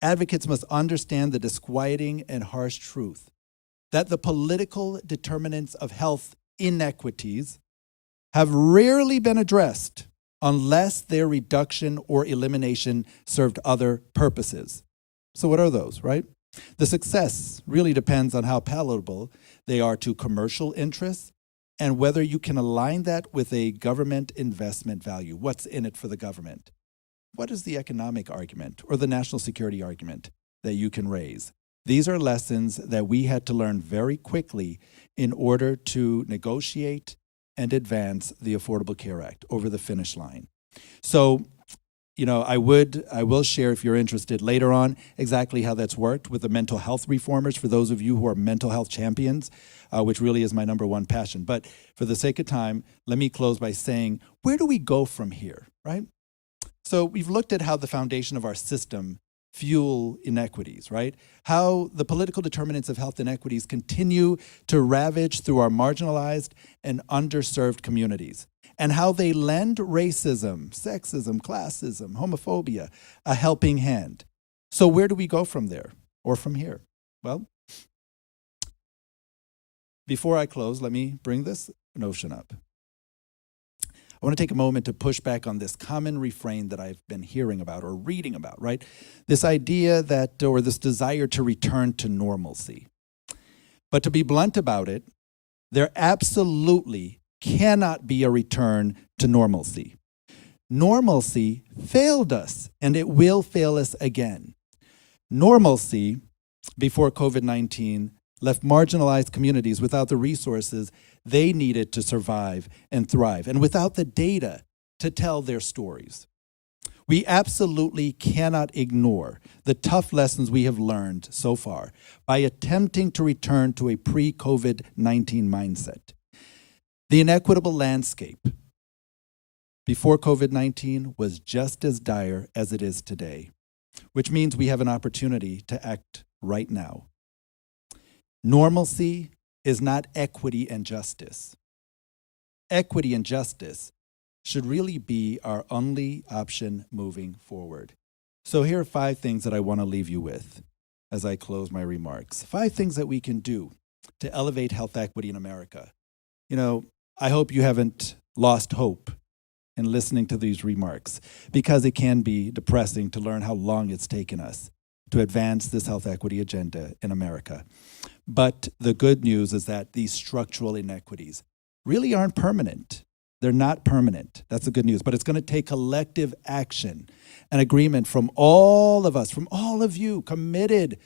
advocates must understand the disquieting and harsh truth that the political determinants of health inequities have rarely been addressed unless their reduction or elimination served other purposes. So what are those, right? The success really depends on how palatable they are to commercial interests and whether you can align that with a government investment value. What's in it for the government? What is the economic argument or the national security argument that you can raise? These are lessons that we had to learn very quickly in order to negotiate and advance the Affordable Care Act over the finish line. So, you know, I will share, if you're interested later on, exactly how that's worked with the mental health reformers for those of you who are mental health champions, which really is my number one passion. But for the sake of time, let me close by saying, where do we go from here, right? So we've looked at how the foundation of our system fuel inequities, right? How the political determinants of health inequities continue to ravage through our marginalized and underserved communities, and how they lend racism, sexism, classism, homophobia a helping hand. So where do we go from there or from here? Well, before I close, let me bring this notion up. I want to take a moment to push back on this common refrain that I've been hearing about or reading about, right? This idea that, or this desire to return to normalcy. But to be blunt about it, there absolutely cannot be a return to normalcy. Normalcy failed us, and it will fail us again. Normalcy, before COVID-19, left marginalized communities without the resources they needed to survive and thrive, and without the data to tell their stories. We absolutely cannot ignore the tough lessons we have learned so far by attempting to return to a pre-COVID-19 mindset. The inequitable landscape before COVID-19 was just as dire as it is today, which means we have an opportunity to act right now. Normalcy is not equity and justice. Equity and justice should really be our only option moving forward. So here are 5 things that I want to leave you with as I close my remarks. 5 things that we can do to elevate health equity in America. You know, I hope you haven't lost hope in listening to these remarks, because it can be depressing to learn how long it's taken us to advance this health equity agenda in America. But the good news is that these structural inequities really aren't permanent. They're not permanent. That's the good news. But it's going to take collective action and agreement from all of us, from all of you, committed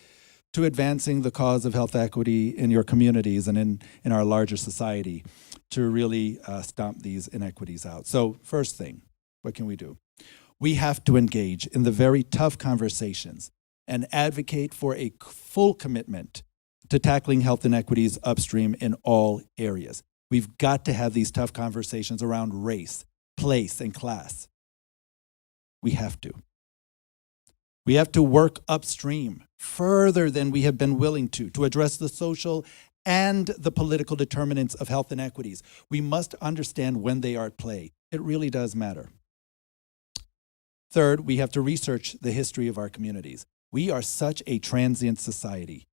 to advancing the cause of health equity in your communities and in our larger society to really stomp these inequities out. So first thing, what can we do? We have to engage in the very tough conversations and advocate for a full commitment to tackling health inequities upstream in all areas. We've got to have these tough conversations around race, place, and class. We have to. We have to work upstream further than we have been willing to address the social and the political determinants of health inequities. We must understand when they are at play. It really does matter. Third, we have to research the history of our communities. We are such a transient society,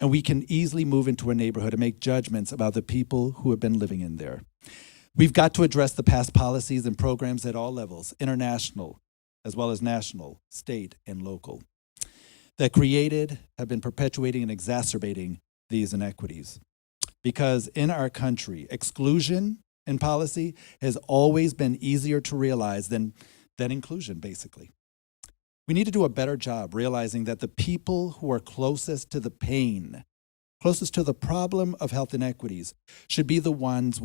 and we can easily move into a neighborhood and make judgments about the people who have been living in there. We've got to address the past policies and programs at all levels, international, as well as national, state, and local, that created, have been perpetuating and exacerbating these inequities. Because in our country, exclusion in policy has always been easier to realize than inclusion, basically. We need to do a better job realizing that the people who are closest to the pain, closest to the problem of health inequities, should be the ones,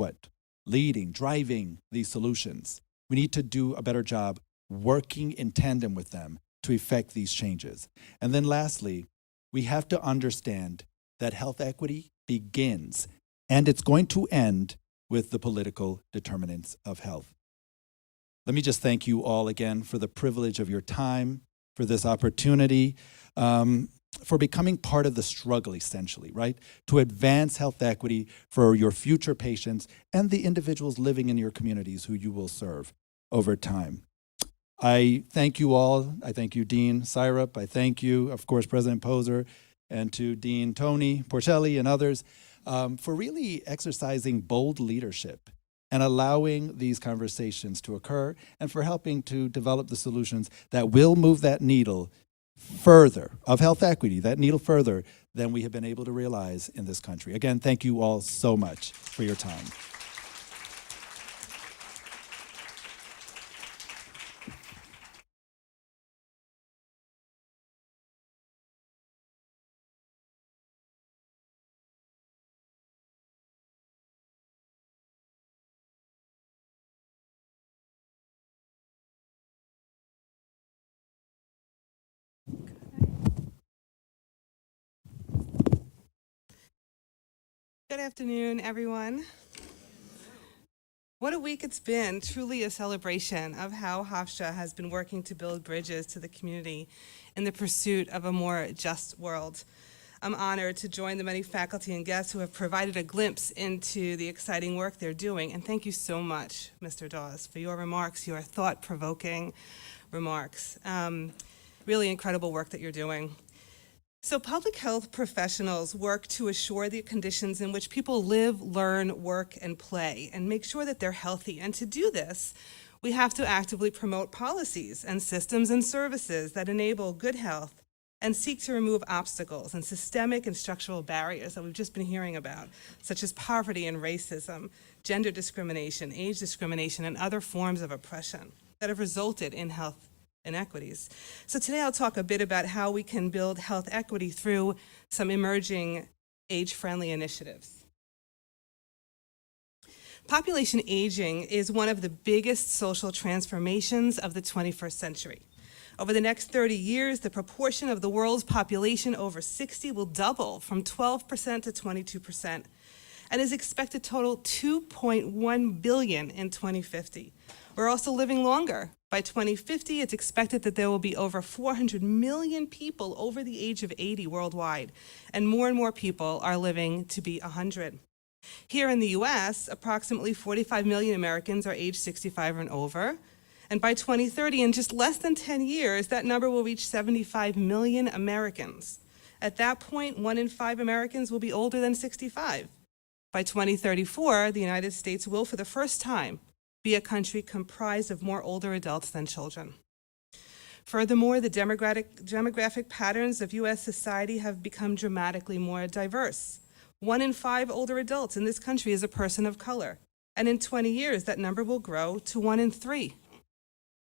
leading, driving these solutions. We need to do a better job working in tandem with them to effect these changes. And then lastly, we have to understand that health equity begins, and it's going to end with the political determinants of health. Let me just thank you all again for the privilege of your time, for this opportunity, for becoming part of the struggle, essentially, right? To advance health equity for your future patients and the individuals living in your communities who you will serve over time. I thank you all. I thank you, Dean Syrup. I thank you, of course, President Poser, and to Dean Tony Porcelli and others for really exercising bold leadership and allowing these conversations to occur, and for helping to develop the solutions that will move that needle further, of health equity, that needle further than we have been able to realize in this country. Again, thank you all so much for your time. Good afternoon, everyone. What a week it's been, truly a celebration of how Hofstra has been working to build bridges to the community in the pursuit of a more just world. I'm honored to join the many faculty and guests who have provided a glimpse into the exciting work they're doing, and thank you so much, Mr. Dawes, for your remarks, your thought-provoking remarks. Really incredible work that you're doing. So public health professionals work to assure the conditions in which people live, learn, work, and play, and make sure that they're healthy. And to do this, we have to actively promote policies and systems and services that enable good health and seek to remove obstacles and systemic and structural barriers that we've just been hearing about, such as poverty and racism, gender discrimination, age discrimination, and other forms of oppression that have resulted in health inequities. So today I'll talk a bit about how we can build health equity through some emerging age-friendly initiatives. Population aging is one of the biggest social transformations of the 21st century. Over the next 30 years, the proportion of the world's population over 60 will double from 12% to 22%, and is expected to total 2.1 billion in 2050. We're also living longer. By 2050, it's expected that there will be over 400 million people over the age of 80 worldwide, and more people are living to be 100. Here in the US, approximately 45 million Americans are age 65 and over, and by 2030, in just less than 10 years, that number will reach 75 million Americans. At that point, 1 in 5 Americans will be older than 65. By 2034, the United States will, for the first time, be a country comprised of more older adults than children. Furthermore, the demographic patterns of U.S. society have become dramatically more diverse. 1 in 5 older adults in this country is a person of color, and in 20 years, that number will grow to 1 in 3.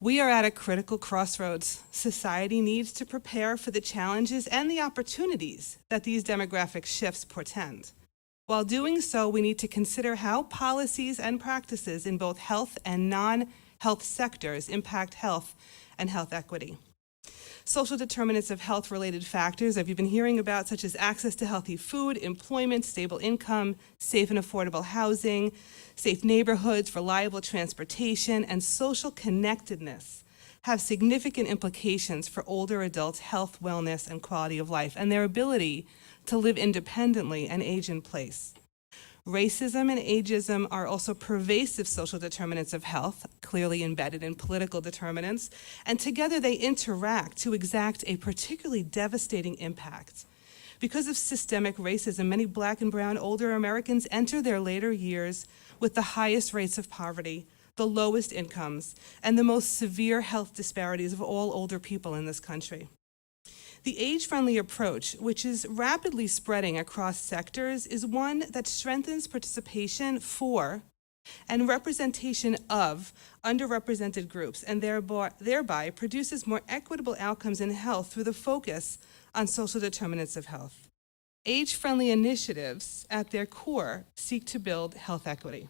We are at a critical crossroads. Society needs to prepare for the challenges and the opportunities that these demographic shifts portend. While doing so, we need to consider how policies and practices in both health and non-health sectors impact health and health equity. Social determinants of health-related factors that you've been hearing about, such as access to healthy food, employment, stable income, safe and affordable housing, safe neighborhoods, reliable transportation, and social connectedness, have significant implications for older adults' health, wellness, and quality of life, and their ability to live independently and age in place. Racism and ageism are also pervasive social determinants of health, clearly embedded in political determinants, and together they interact to exact a particularly devastating impact. Because of systemic racism, many Black and brown older Americans enter their later years with the highest rates of poverty, the lowest incomes, and the most severe health disparities of all older people in this country. The age-friendly approach, which is rapidly spreading across sectors, is one that strengthens participation for and representation of underrepresented groups, and thereby produces more equitable outcomes in health through the focus on social determinants of health. Age-friendly initiatives, at their core, seek to build health equity.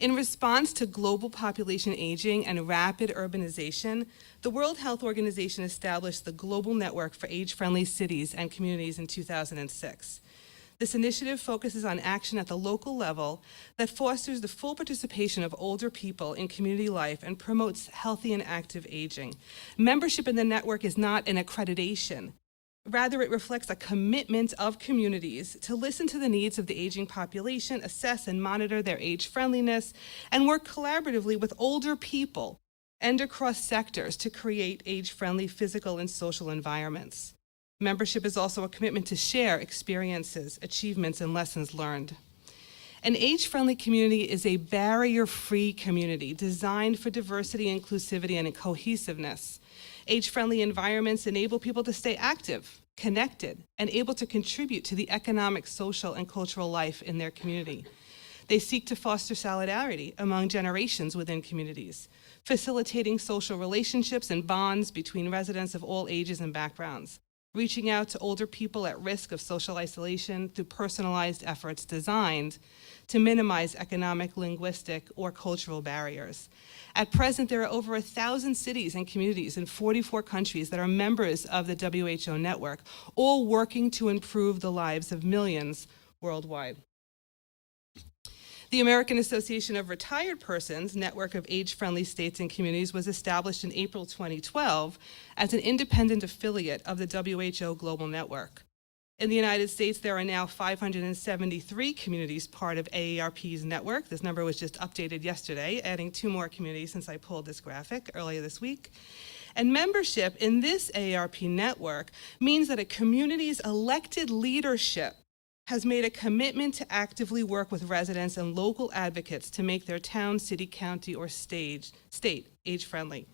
In response to global population aging and rapid urbanization, the World Health Organization established the Global Network for Age-Friendly Cities and Communities in 2006. This initiative focuses on action at the local level that fosters the full participation of older people in community life and promotes healthy and active aging. Membership in the network is not an accreditation. Rather, it reflects a commitment of communities to listen to the needs of the aging population, assess and monitor their age friendliness, and work collaboratively with older people and across sectors to create age-friendly physical and social environments. Membership is also a commitment to share experiences, achievements, and lessons learned. An age-friendly community is a barrier-free community designed for diversity, inclusivity, and cohesiveness. Age-friendly environments enable people to stay active, connected, and able to contribute to the economic, social, and cultural life in their community. They seek to foster solidarity among generations within communities, facilitating social relationships and bonds between residents of all ages and backgrounds, reaching out to older people at risk of social isolation through personalized efforts designed to minimize economic, linguistic, or cultural barriers. At present, there are over 1,000 cities and communities in 44 countries that are members of the WHO network, all working to improve the lives of millions worldwide. The American Association of Retired Persons Network of Age-Friendly States and Communities was established in April 2012 as an independent affiliate of the WHO Global Network. In the United States, there are now 573 communities part of AARP's network. This number was just updated yesterday, adding 2 more communities since I pulled this graphic earlier this week. And membership in this AARP network means that a community's elected leadership has made a commitment to actively work with residents and local advocates to make their town, city, county, or state age-friendly.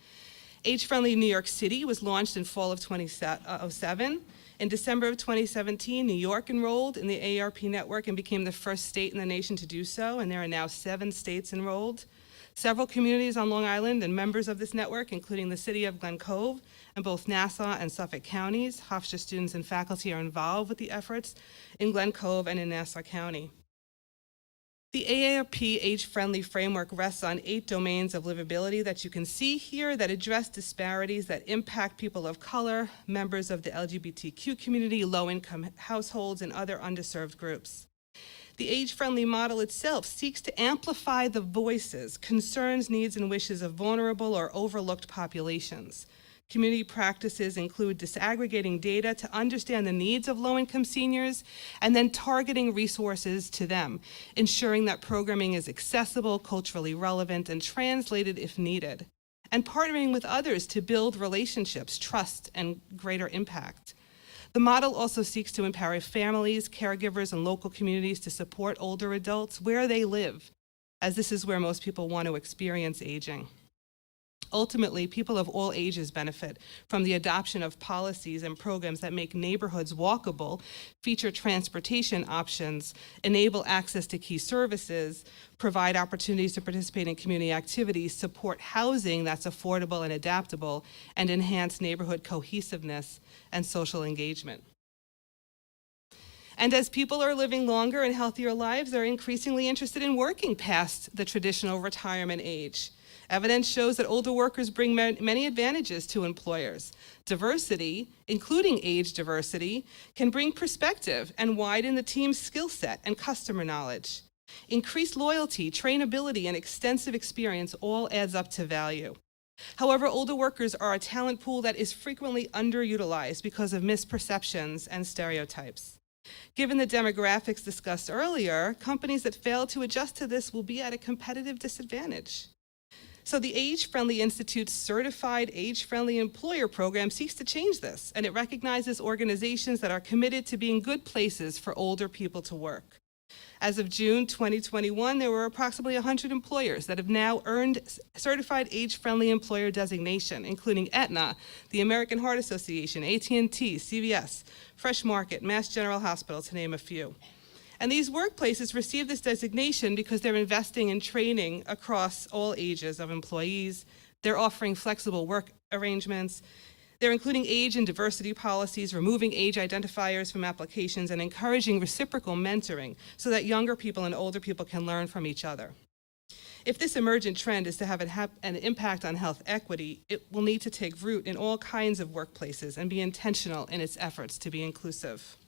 Age-friendly New York City was launched in fall of 2007. In December of 2017, New York enrolled in the AARP network and became the first state in the nation to do so, and there are now 7 states enrolled. Several communities on Long Island and members of this network, including the city of Glen Cove and both Nassau and Suffolk counties. Hofstra students and faculty are involved with the efforts in Glen Cove and in Nassau County. The AARP age-friendly framework rests on 8 domains of livability that you can see here that address disparities that impact people of color, members of the LGBTQ community, low-income households, and other underserved groups. The age-friendly model itself seeks to amplify the voices, concerns, needs, and wishes of vulnerable or overlooked populations. Community practices include disaggregating data to understand the needs of low-income seniors and then targeting resources to them, ensuring that programming is accessible, culturally relevant, and translated if needed, and partnering with others to build relationships, trust, and greater impact. The model also seeks to empower families, caregivers, and local communities to support older adults where they live, as this is where most people want to experience aging. Ultimately, people of all ages benefit from the adoption of policies and programs that make neighborhoods walkable, feature transportation options, enable access to key services, provide opportunities to participate in community activities, support housing that's affordable and adaptable, and enhance neighborhood cohesiveness and social engagement. And as people are living longer and healthier lives, they're increasingly interested in working past the traditional retirement age. Evidence shows that older workers bring many advantages to employers. Diversity, including age diversity, can bring perspective and widen the team's skill set and customer knowledge. Increased loyalty, trainability, and extensive experience all adds up to value. However, older workers are a talent pool that is frequently underutilized because of misperceptions and stereotypes. Given the demographics discussed earlier, companies that fail to adjust to this will be at a competitive disadvantage. So the Age-Friendly Institute's Certified Age-Friendly Employer Program seeks to change this, and it recognizes organizations that are committed to being good places for older people to work. As of June 2021, there were approximately 100 employers that have now earned Certified Age-Friendly Employer designation, including Aetna, the American Heart Association, AT&T, CVS, Fresh Market, Mass General Hospital, to name a few. And these workplaces receive this designation because they're investing in training across all ages of employees. They're offering flexible work arrangements. They're including age and diversity policies, removing age identifiers from applications, and encouraging reciprocal mentoring so that younger people and older people can learn from each other. If this emergent trend is to have an impact on health equity, it will need to take root in all kinds of workplaces and be intentional in its efforts to be inclusive.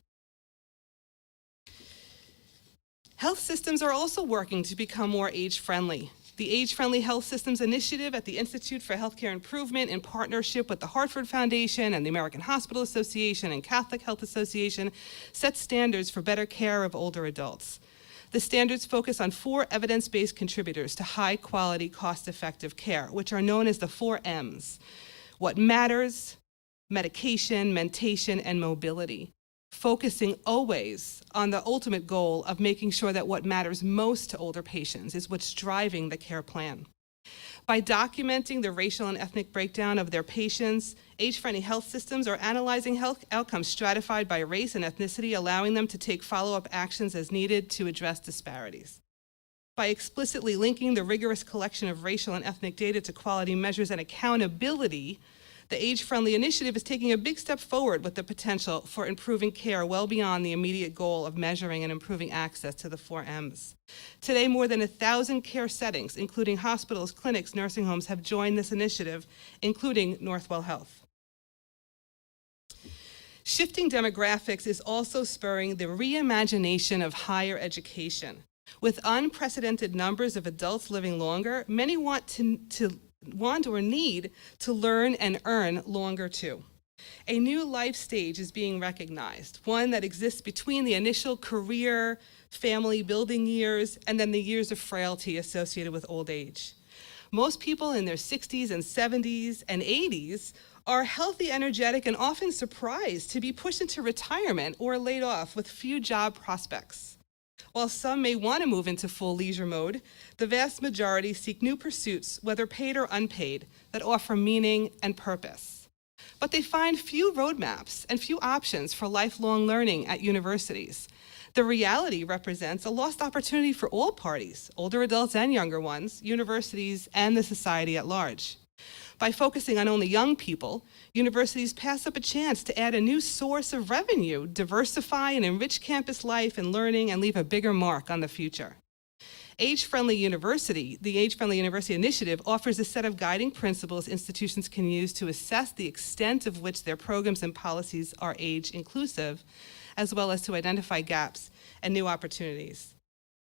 Health systems are also working to become more age-friendly. The Age-Friendly Health Systems Initiative at the Institute for Healthcare Improvement, in partnership with the Hartford Foundation and the American Hospital Association and Catholic Health Association, sets standards for better care of older adults. The standards focus on 4 evidence-based contributors to high-quality, cost-effective care, which are known as the 4 M's: what matters, medication, mentation, and mobility, focusing always on the ultimate goal of making sure that what matters most to older patients is what's driving the care plan. By documenting the racial and ethnic breakdown of their patients, age-friendly health systems are analyzing health outcomes stratified by race and ethnicity, allowing them to take follow-up actions as needed to address disparities. By explicitly linking the rigorous collection of racial and ethnic data to quality measures and accountability, the Age-Friendly Initiative is taking a big step forward with the potential for improving care well beyond the immediate goal of measuring and improving access to the 4 M's. Today, more than 1,000 care settings, including hospitals, clinics, nursing homes, have joined this initiative, including Northwell Health. Shifting demographics is also spurring the reimagination of higher education. With unprecedented numbers of adults living longer, many want or need to learn and earn longer too. A new life stage is being recognized, one that exists between the initial career, family building years, and then the years of frailty associated with old age. Most people in their 60s and 70s and 80s are healthy, energetic, and often surprised to be pushed into retirement or laid off with few job prospects. While some may want to move into full leisure mode, the vast majority seek new pursuits, whether paid or unpaid, that offer meaning and purpose. But they find few roadmaps and few options for lifelong learning at universities. The reality represents a lost opportunity for all parties, older adults and younger ones, universities, and the society at large. By focusing on only young people, universities pass up a chance to add a new source of revenue, diversify and enrich campus life and learning, and leave a bigger mark on the future. Age-Friendly University, the Age-Friendly University Initiative, offers a set of guiding principles institutions can use to assess the extent of which their programs and policies are age-inclusive, as well as to identify gaps and new opportunities.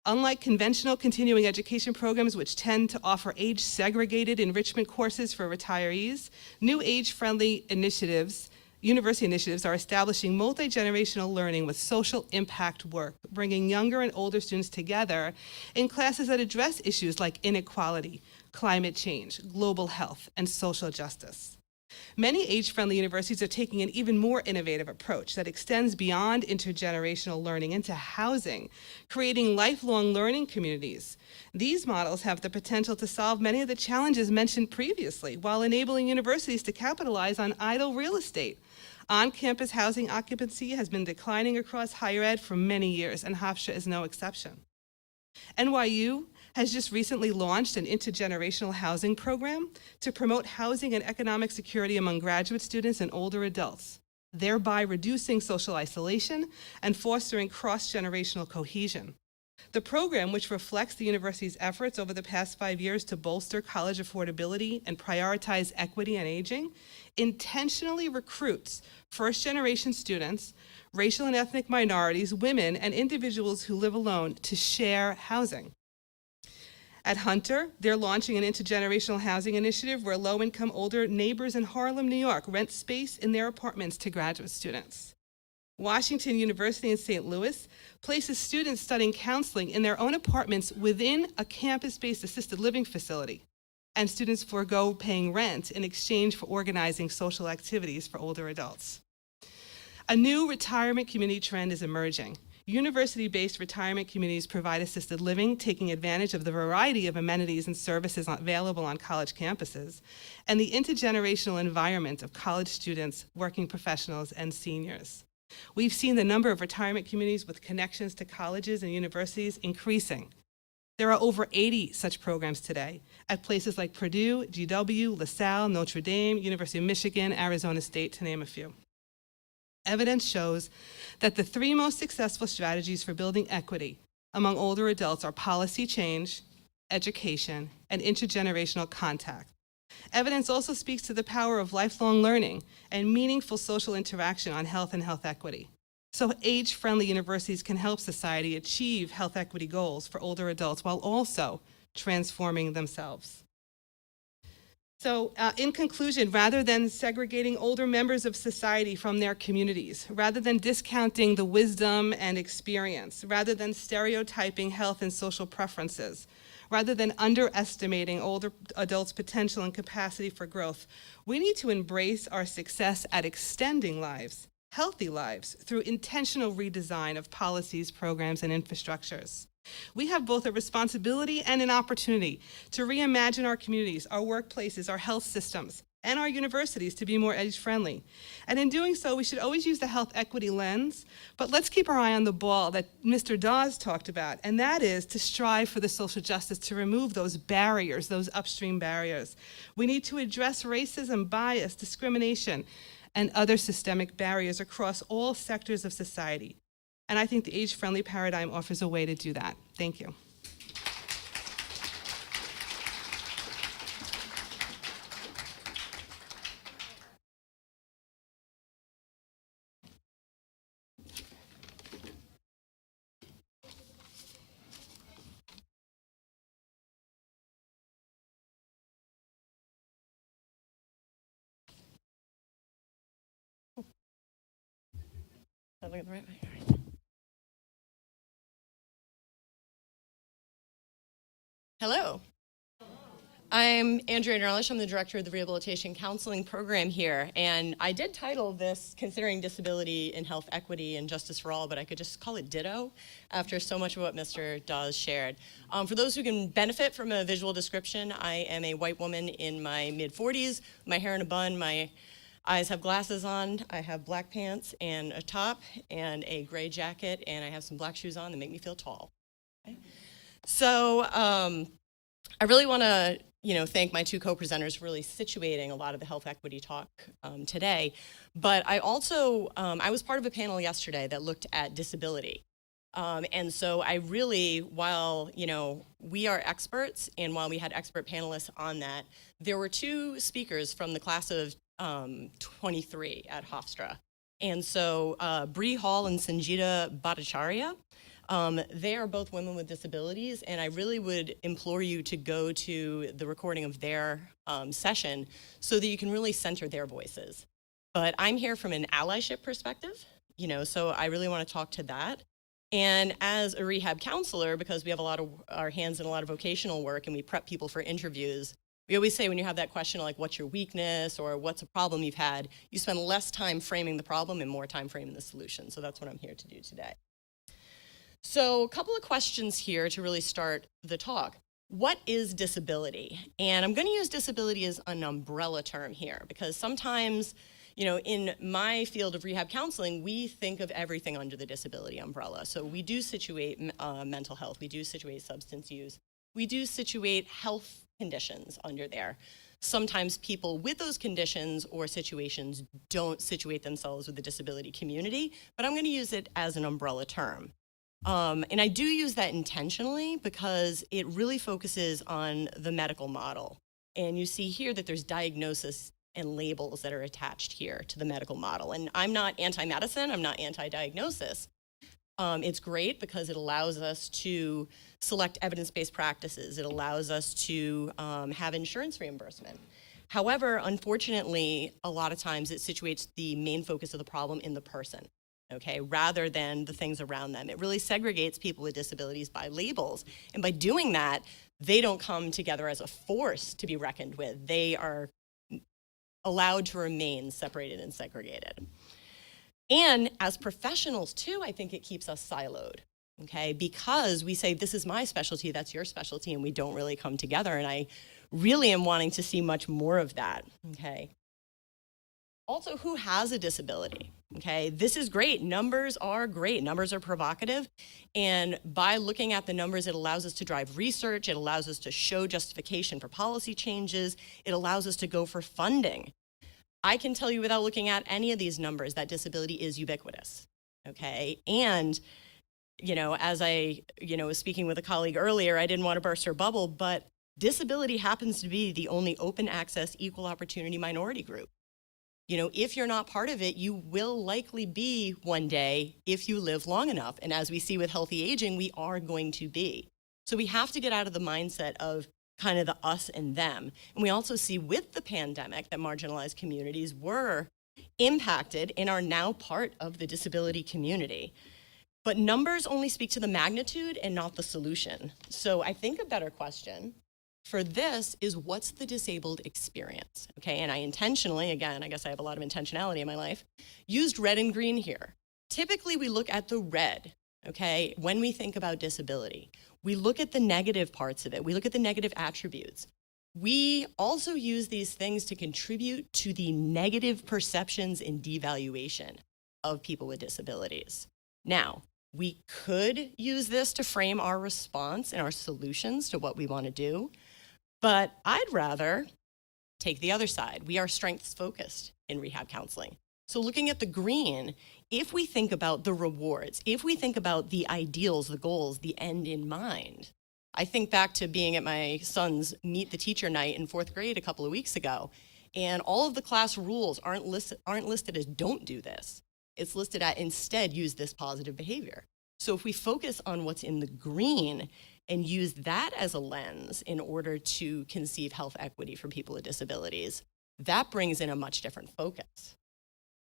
Unlike conventional continuing education programs, which tend to offer age-segregated enrichment courses for retirees, new age-friendly initiatives, university initiatives, are establishing multi-generational learning with social impact work, bringing younger and older students together in classes that address issues like inequality, climate change, global health, and social justice. Many age-friendly universities are taking an even more innovative approach that extends beyond intergenerational learning into housing, creating lifelong learning communities. These models have the potential to solve many of the challenges mentioned previously, while enabling universities to capitalize on idle real estate. On-campus housing occupancy has been declining across higher ed for many years, and Hofstra is no exception. NYU has just recently launched an intergenerational housing program to promote housing and economic security among graduate students and older adults, thereby reducing social isolation and fostering cross-generational cohesion. The program, which reflects the university's efforts over the past 5 years to bolster college affordability and prioritize equity and aging, intentionally recruits first-generation students, racial and ethnic minorities, women, and individuals who live alone to share housing. At Hunter, they're launching an intergenerational housing initiative where low-income older neighbors in Harlem, New York, rent space in their apartments to graduate students. Washington University in St. Louis places students studying counseling in their own apartments within a campus-based assisted living facility, and students forego paying rent in exchange for organizing social activities for older adults. A new retirement community trend is emerging. University-based retirement communities provide assisted living, taking advantage of the variety of amenities and services available on college campuses, and the intergenerational environment of college students, working professionals, and seniors. We've seen the number of retirement communities with connections to colleges and universities increasing. There are over 80 such programs today at places like Purdue, GW, LaSalle, Notre Dame, University of Michigan, Arizona State, to name a few. Evidence shows that the 3 most successful strategies for building equity among older adults are policy change, education, and intergenerational contact. Evidence also speaks to the power of lifelong learning and meaningful social interaction on health and health equity. So age-friendly universities can help society achieve health equity goals for older adults while also transforming themselves. So in conclusion, rather than segregating older members of society from their communities, rather than discounting the wisdom and experience, rather than stereotyping health and social preferences, rather than underestimating older adults' potential and capacity for growth, we need to embrace our success at extending lives, healthy lives, through intentional redesign of policies, programs, and infrastructures. We have both a responsibility and an opportunity to reimagine our communities, our workplaces, our health systems, and our universities to be more age-friendly. And in doing so, we should always use the health equity lens, but let's keep our eye on the ball that Mr. Dawes talked about, and that is to strive for the social justice, to remove those barriers, those upstream barriers. We need to address racism, bias, discrimination, and other systemic barriers across all sectors of society. And I think the age-friendly paradigm offers a way to do that. Thank you. Am I looking the right way? All right. Hello. I'm Andrea Nerlich. I'm the director of the Rehabilitation Counseling Program here. And I did title this Considering Disability in Health Equity and Justice for All, but I could just call it Ditto after so much of what Mr. Dawes shared. For those who can benefit from a visual description, I am a white woman in my mid-40s, my hair in a bun, my eyes have glasses on, I have black pants and a top and a gray jacket, and I have some black shoes on that make me feel tall. Okay? So I really want to thank my 2 co-presenters for really situating a lot of the health equity talk today. But I also, I was part of a panel yesterday that looked at disability. And so I really, while, we are experts, and while we had expert panelists on that, there were two speakers from the class of 23 at Hofstra. And so Bree Hall and Sanjita Bhattacharya, they are both women with disabilities, and I really would implore you to go to the recording of their session so that you can really center their voices. But I'm here from an allyship perspective, so I really want to talk to that. And as a rehab counselor, because we have a lot of our hands in a lot of vocational work and we prep people for interviews, we always say when you have that question like what's your weakness or what's a problem you've had, you spend less time framing the problem and more time framing the solution. So that's what I'm here to do today. So a couple of questions here to really start the talk. What is disability? And I'm going to use disability as an umbrella term here because sometimes, in my field of rehab counseling, we think of everything under the disability umbrella. So we do situate mental health, we do situate substance use, we do situate health conditions under there. Sometimes people with those conditions or situations don't situate themselves with the disability community, but I'm going to use it as an umbrella term. And I do use that intentionally because it really focuses on the medical model. And you see here that there's diagnosis and labels that are attached here to the medical model. And I'm not anti-medicine, I'm not anti-diagnosis. It's great because it allows us to select evidence-based practices. It allows us to have insurance reimbursement. However, unfortunately, a lot of times it situates the main focus of the problem in the person, okay, rather than the things around them. It really segregates people with disabilities by labels. And by doing that, they don't come together as a force to be reckoned with. They are allowed to remain separated and segregated. And as professionals too, I think it keeps us siloed, okay? Because we say, this is my specialty, that's your specialty, and we don't really come together. And I really am wanting to see much more of that, okay? Also, who has a disability, okay? This is great, numbers are great, numbers are provocative. And by looking at the numbers, it allows us to drive research, it allows us to show justification for policy changes, it allows us to go for funding. I can tell you without looking at any of these numbers that disability is ubiquitous, okay? And, as I, was speaking with a colleague earlier, I didn't want to burst her bubble, but disability happens to be the only open access, equal opportunity minority group. If you're not part of it, you will likely be one day if you live long enough. And as we see with healthy aging, we are going to be. So we have to get out of the mindset of kind of the us and them. And we also see with the pandemic that marginalized communities were impacted and are now part of the disability community. But numbers only speak to the magnitude and not the solution. So I think a better question for this is, what's the disabled experience? Okay, and I intentionally, again, I guess I have a lot of intentionality in my life, used red and green here. Typically we look at the red, okay, when we think about disability. We look at the negative parts of it. We look at the negative attributes. We also use these things to contribute to the negative perceptions and devaluation of people with disabilities. Now, we could use this to frame our response and our solutions to what we want to do, but I'd rather take the other side. We are strengths focused in rehab counseling. So looking at the green, if we think about the rewards, if we think about the ideals, the goals, the end in mind, I think back to being at my son's Meet the Teacher night in 4th grade a couple of weeks ago, and all of the class rules aren't listed as don't do this. It's listed at instead use this positive behavior. So if we focus on what's in the green and use that as a lens in order to conceive health equity for people with disabilities, that brings in a much different focus.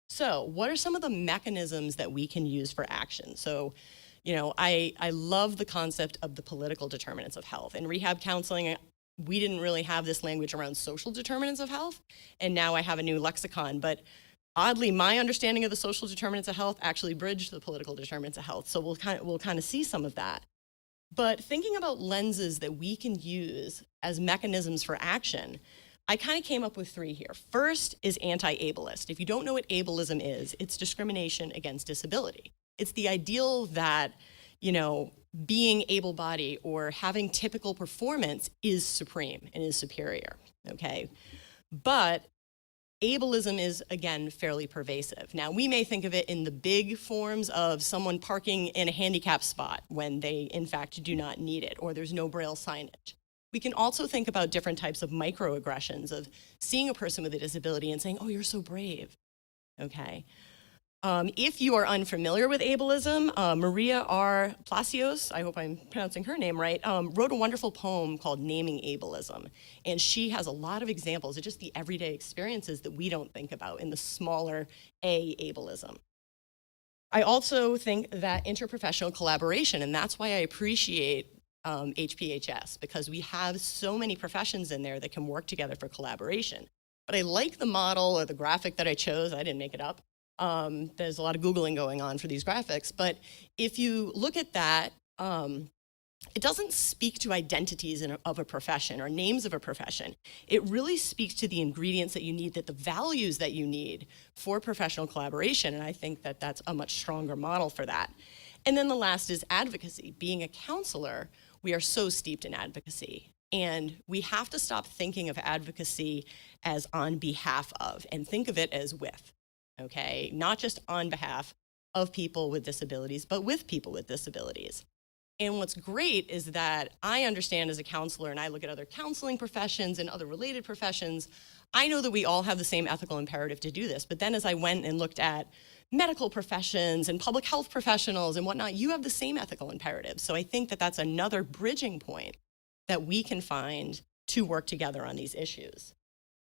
So what are some of the mechanisms that we can use for action? So, I love the concept of the political determinants of health. In rehab counseling, we didn't really have this language around social determinants of health, and now I have a new lexicon, but oddly, my understanding of the social determinants of health actually bridged the political determinants of health, so we'll kind of see some of that. But thinking about lenses that we can use as mechanisms for action, I kind of came up with 3 here. First is anti-ableist. If you don't know what ableism is, it's discrimination against disability. It's the ideal that, being able-bodied or having typical performance is supreme and is superior, okay? But ableism is, again, fairly pervasive. Now, we may think of it in the big forms of someone parking in a handicap spot when they, in fact, do not need it, or there's no Braille signage. We can also think about different types of microaggressions of seeing a person with a disability and saying, oh, you're so brave, okay? If you are unfamiliar with ableism, Maria R. Palacios, I hope I'm pronouncing her name right, wrote a wonderful poem called Naming Ableism. And she has a lot of examples of just the everyday experiences that we don't think about in the smaller A ableism. I also think that interprofessional collaboration, and that's why I appreciate HPHS, because we have so many professions in there that can work together for collaboration. But I like the model or the graphic that I chose. I didn't make it up. There's a lot of Googling going on for these graphics, but if you look at that, it doesn't speak to identities of a profession or names of a profession. It really speaks to the ingredients that you need, the values that you need for professional collaboration, and I think that that's a much stronger model for that. And then the last is advocacy. Being a counselor, we are so steeped in advocacy, and we have to stop thinking of advocacy as on behalf of, and think of it as with. Okay, not just on behalf of people with disabilities, but with people with disabilities. And what's great is that I understand as a counselor, and I look at other counseling professions and other related professions, I know that we all have the same ethical imperative to do this. But then as I went and looked at medical professions and public health professionals and whatnot, you have the same ethical imperative. So I think that that's another bridging point that we can find to work together on these issues.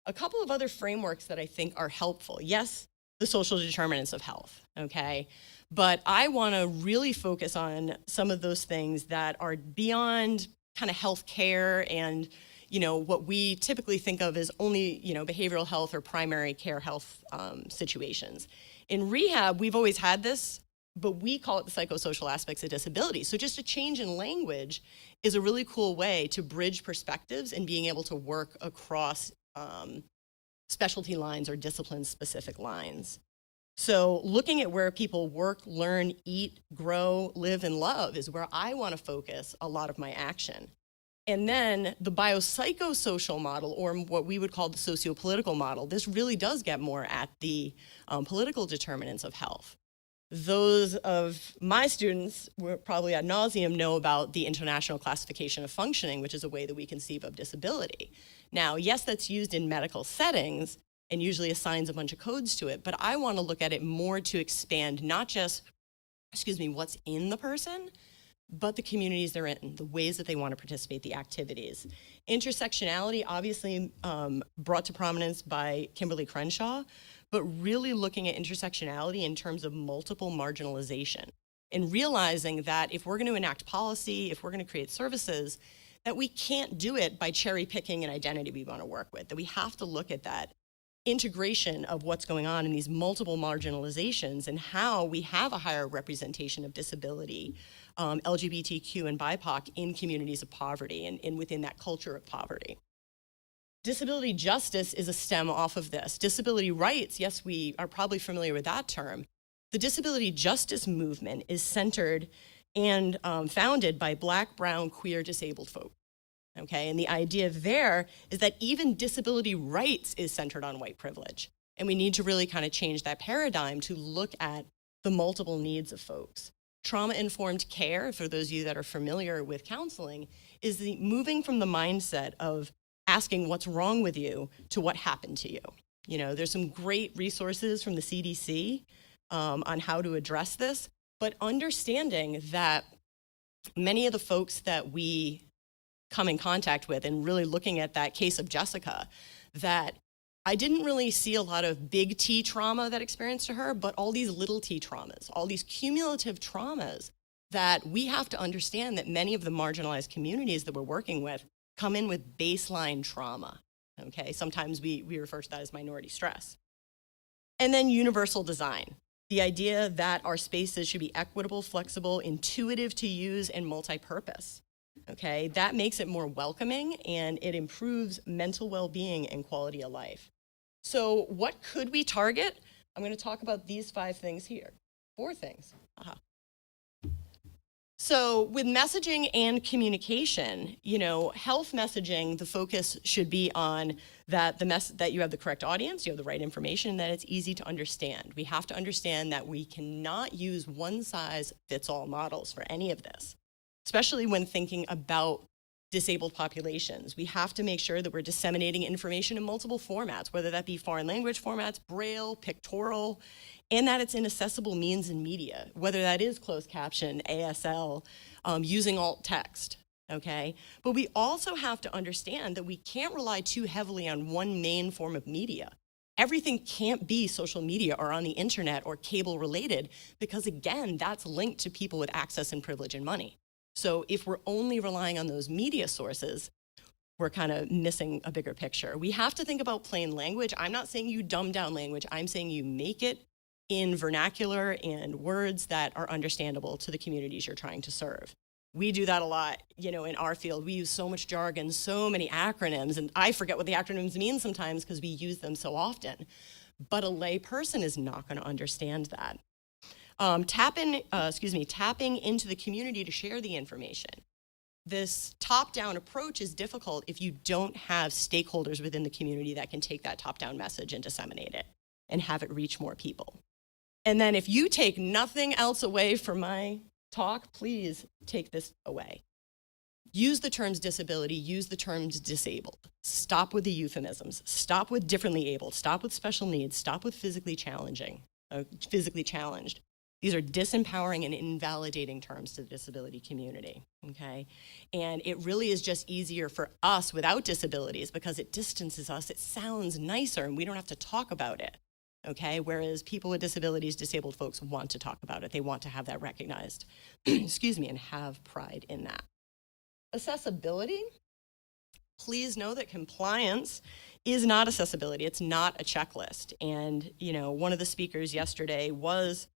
A couple of other frameworks that I think are helpful. Yes, the social determinants of health, okay? But I wanna really focus on some of those things that are beyond kind of health care and what we typically think of as only behavioral health or primary care health situations. In rehab, we've always had this, but we call it the psychosocial aspects of disability. So just a change in language is a really cool way to bridge perspectives and being able to work across specialty lines or discipline-specific lines. So looking at where people work, learn, eat, grow, live, and love is where I want to focus a lot of my action. And then the biopsychosocial model, or what we would call the sociopolitical model, this really does get more at the political determinants of health. Those of my students were probably ad nauseum know about the International Classification of Functioning, which is a way that we conceive of disability. Now, yes, that's used in medical settings and usually assigns a bunch of codes to it, but I want to look at it more to expand not just, what's in the person, but the communities they're in, the ways that they want to participate, the activities. Intersectionality, obviously brought to prominence by Kimberly Crenshaw, but really looking at intersectionality in terms of multiple marginalization and realizing that if we're going to enact policy, if we're going to create services, that we can't do it by cherry picking an identity we want to work with, that we have to look at that integration of what's going on in these multiple marginalizations and how we have a higher representation of disability, LGBTQ and BIPOC in communities of poverty and within that culture of poverty. Disability justice is a stem off of this. Disability rights, yes, we are probably familiar with that term. The disability justice movement is centered and founded by Black, brown, queer, disabled folk. Okay, and the idea there is that even disability rights is centered on white privilege. And we need to really kind of change that paradigm to look at the multiple needs of folks. Trauma-informed care, for those of you that are familiar with counseling, is the moving from the mindset of asking what's wrong with you to what happened to you. There's some great resources from the CDC on how to address this, but understanding that many of the folks that we come in contact with and really looking at that case of Jessica, that I didn't really see a lot of big T trauma that experienced to her, but all these little T traumas, all these cumulative traumas that we have to understand that many of the marginalized communities that we're working with come in with baseline trauma, okay? Sometimes we refer to that as minority stress. And then universal design, the idea that our spaces should be equitable, flexible, intuitive to use, and multi-purpose. Okay, that makes it more welcoming and it improves mental well-being and quality of life. So what could we target? I'm going to talk about these 5 things here. 4 things. So with messaging and communication, health messaging, the focus should be on that that you have the correct audience, you have the right information, and that it's easy to understand. We have to understand that we cannot use one-size-fits-all models for any of this, especially when thinking about disabled populations. We have to make sure that we're disseminating information in multiple formats, whether that be foreign language formats, Braille, pictorial, and that it's in accessible means and media, whether that is closed caption, ASL, using alt text. Okay, but we also have to understand that we can't rely too heavily on one main form of media. Everything can't be social media or on the internet or cable related, because again, that's linked to people with access and privilege and money. So if we're only relying on those media sources, we're kind of missing a bigger picture. We have to think about plain language. I'm not saying you dumb down language. I'm saying you make it in vernacular and words that are understandable to the communities you're trying to serve. We do that a lot, in our field. We use so much jargon, so many acronyms, and I forget what the acronyms mean sometimes because we use them so often. But a lay person is not going to understand that. Tapping into the community to share the information. This top-down approach is difficult if you don't have stakeholders within the community that can take that top-down message and disseminate it and have it reach more people. And then if you take nothing else away from my talk, please take this away. Use the terms disability, use the terms disabled. Stop with the euphemisms. Stop with differently abled. Stop with special needs. Stop with physically challenged. These are disempowering and invalidating terms to the disability community, okay? And it really is just easier for us without disabilities because it distances us. It sounds nicer and we don't have to talk about it, okay? Whereas people with disabilities, disabled folks want to talk about it. They want to have that recognized, and have pride in that. Accessibility, please know that compliance is not accessibility. It's not a checklist. And, one of the speakers yesterday was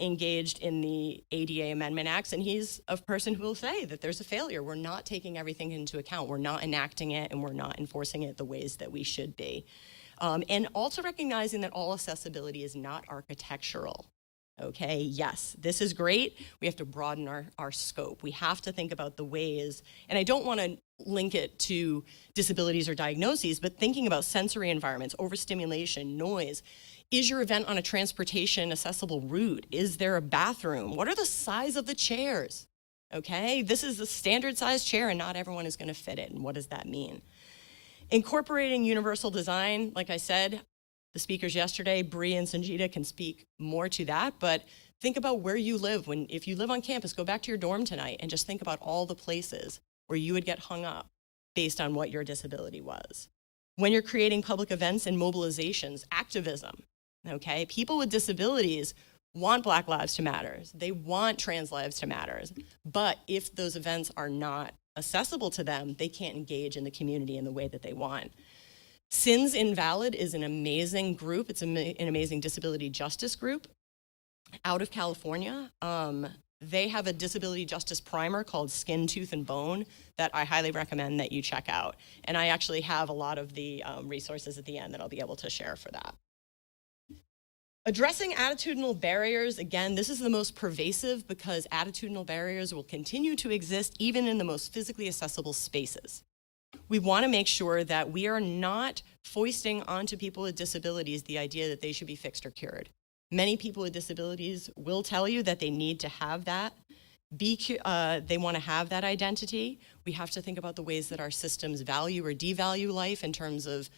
engaged in the ADA Amendment Acts, and he's a person who will say that there's a failure. We're not taking everything into account. We're not enacting it, and we're not enforcing it the ways that we should be. And also recognizing that all accessibility is not architectural. Okay, yes, this is great. We have to broaden our scope. We have to think about the ways, and I don't want to link it to disabilities or diagnoses, but thinking about sensory environments, overstimulation, noise. Is your event on a transportation accessible route? Is there a bathroom? What are the size of the chairs? Okay, this is a standard size chair and not everyone is going to fit it, and what does that mean? Incorporating universal design, like I said, the speakers yesterday, Bree and Sanjita, can speak more to that, but think about where you live. If you live on campus, go back to your dorm tonight and just think about all the places where you would get hung up based on what your disability was. When you're creating public events and mobilizations, activism, okay? People with disabilities want Black lives to matter. They want trans lives to matter. But if those events are not accessible to them, they can't engage in the community in the way that they want. Sins Invalid is an amazing group. It's an amazing disability justice group out of California. They have a disability justice primer called Skin, Tooth, and Bone that I highly recommend that you check out. And I actually have a lot of the resources at the end that I'll be able to share for that. Addressing attitudinal barriers, again, this is the most pervasive because attitudinal barriers will continue to exist even in the most physically accessible spaces. We want to make sure that we are not foisting onto people with disabilities the idea that they should be fixed or cured. Many people with disabilities will tell you that they need to have that. They want to have that identity. We have to think about the ways that our systems value or devalue life in terms of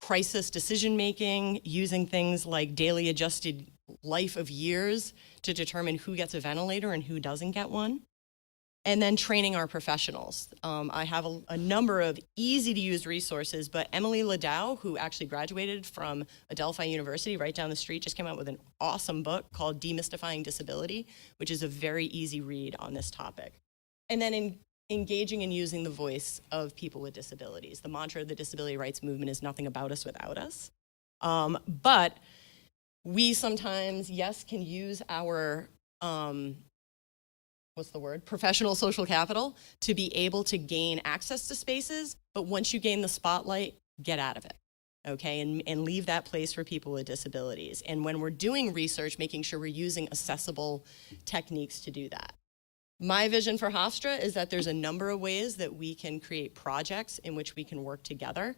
crisis decision-making, using things like daily adjusted life of years to determine who gets a ventilator and who doesn't get one. And then training our professionals. I have a number of easy-to-use resources, but Emily Ladow, who actually graduated from Adelphi University right down the street, just came out with an awesome book called Demystifying Disability, which is a very easy read on this topic. And then engaging and using the voice of people with disabilities. The mantra of the disability rights movement is nothing about us without us. But we sometimes, yes, can use our professional social capital to be able to gain access to spaces, but once you gain the spotlight, get out of it, okay? And leave that place for people with disabilities. And when we're doing research, making sure we're using accessible techniques to do that. My vision for Hofstra is that there's a number of ways that we can create projects in which we can work together.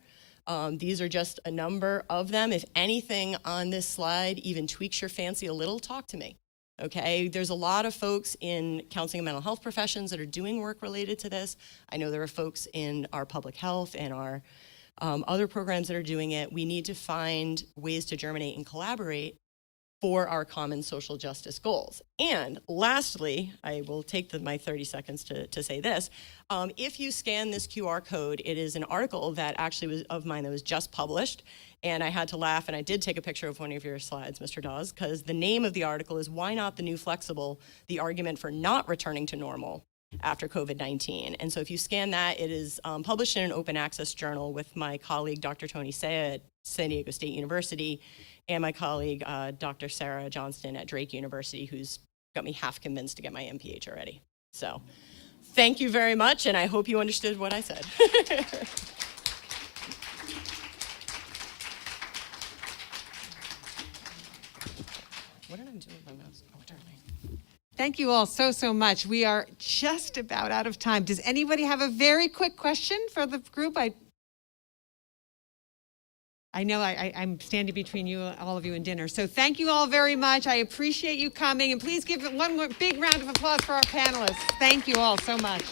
These are just a number of them. If anything on this slide even tweaks your fancy a little, talk to me. Okay, there's a lot of folks in counseling and mental health professions that are doing work related to this. I know there are folks in our public health and our other programs that are doing it. We need to find ways to germinate and collaborate for our common social justice goals. And lastly, I will take my 30 seconds to say this. If you scan this QR code, it is an article that actually was of mine that was just published. And I had to laugh, and I did take a picture of one of your slides, Mr. Dawes, because the name of the article is "Why Not the New Flexible? The Argument for Not Returning to Normal After COVID-19." And so if you scan that, it is published in an open access journal with my colleague, Dr. Tony Saya at San Diego State University, and my colleague, Dr. Sarah Johnston at Drake University, who's got me half convinced to get my MPH already. So thank you very much, and I hope you understood what I said. What did I do with my mouse? Oh, darling. Thank you all so much. We are just about out of time. Does anybody have a very quick question for the group? I know I'm standing between you, all of you, and dinner. So thank you all very much. I appreciate you coming. And please give one more big round of applause for our panelists. Thank you all so much.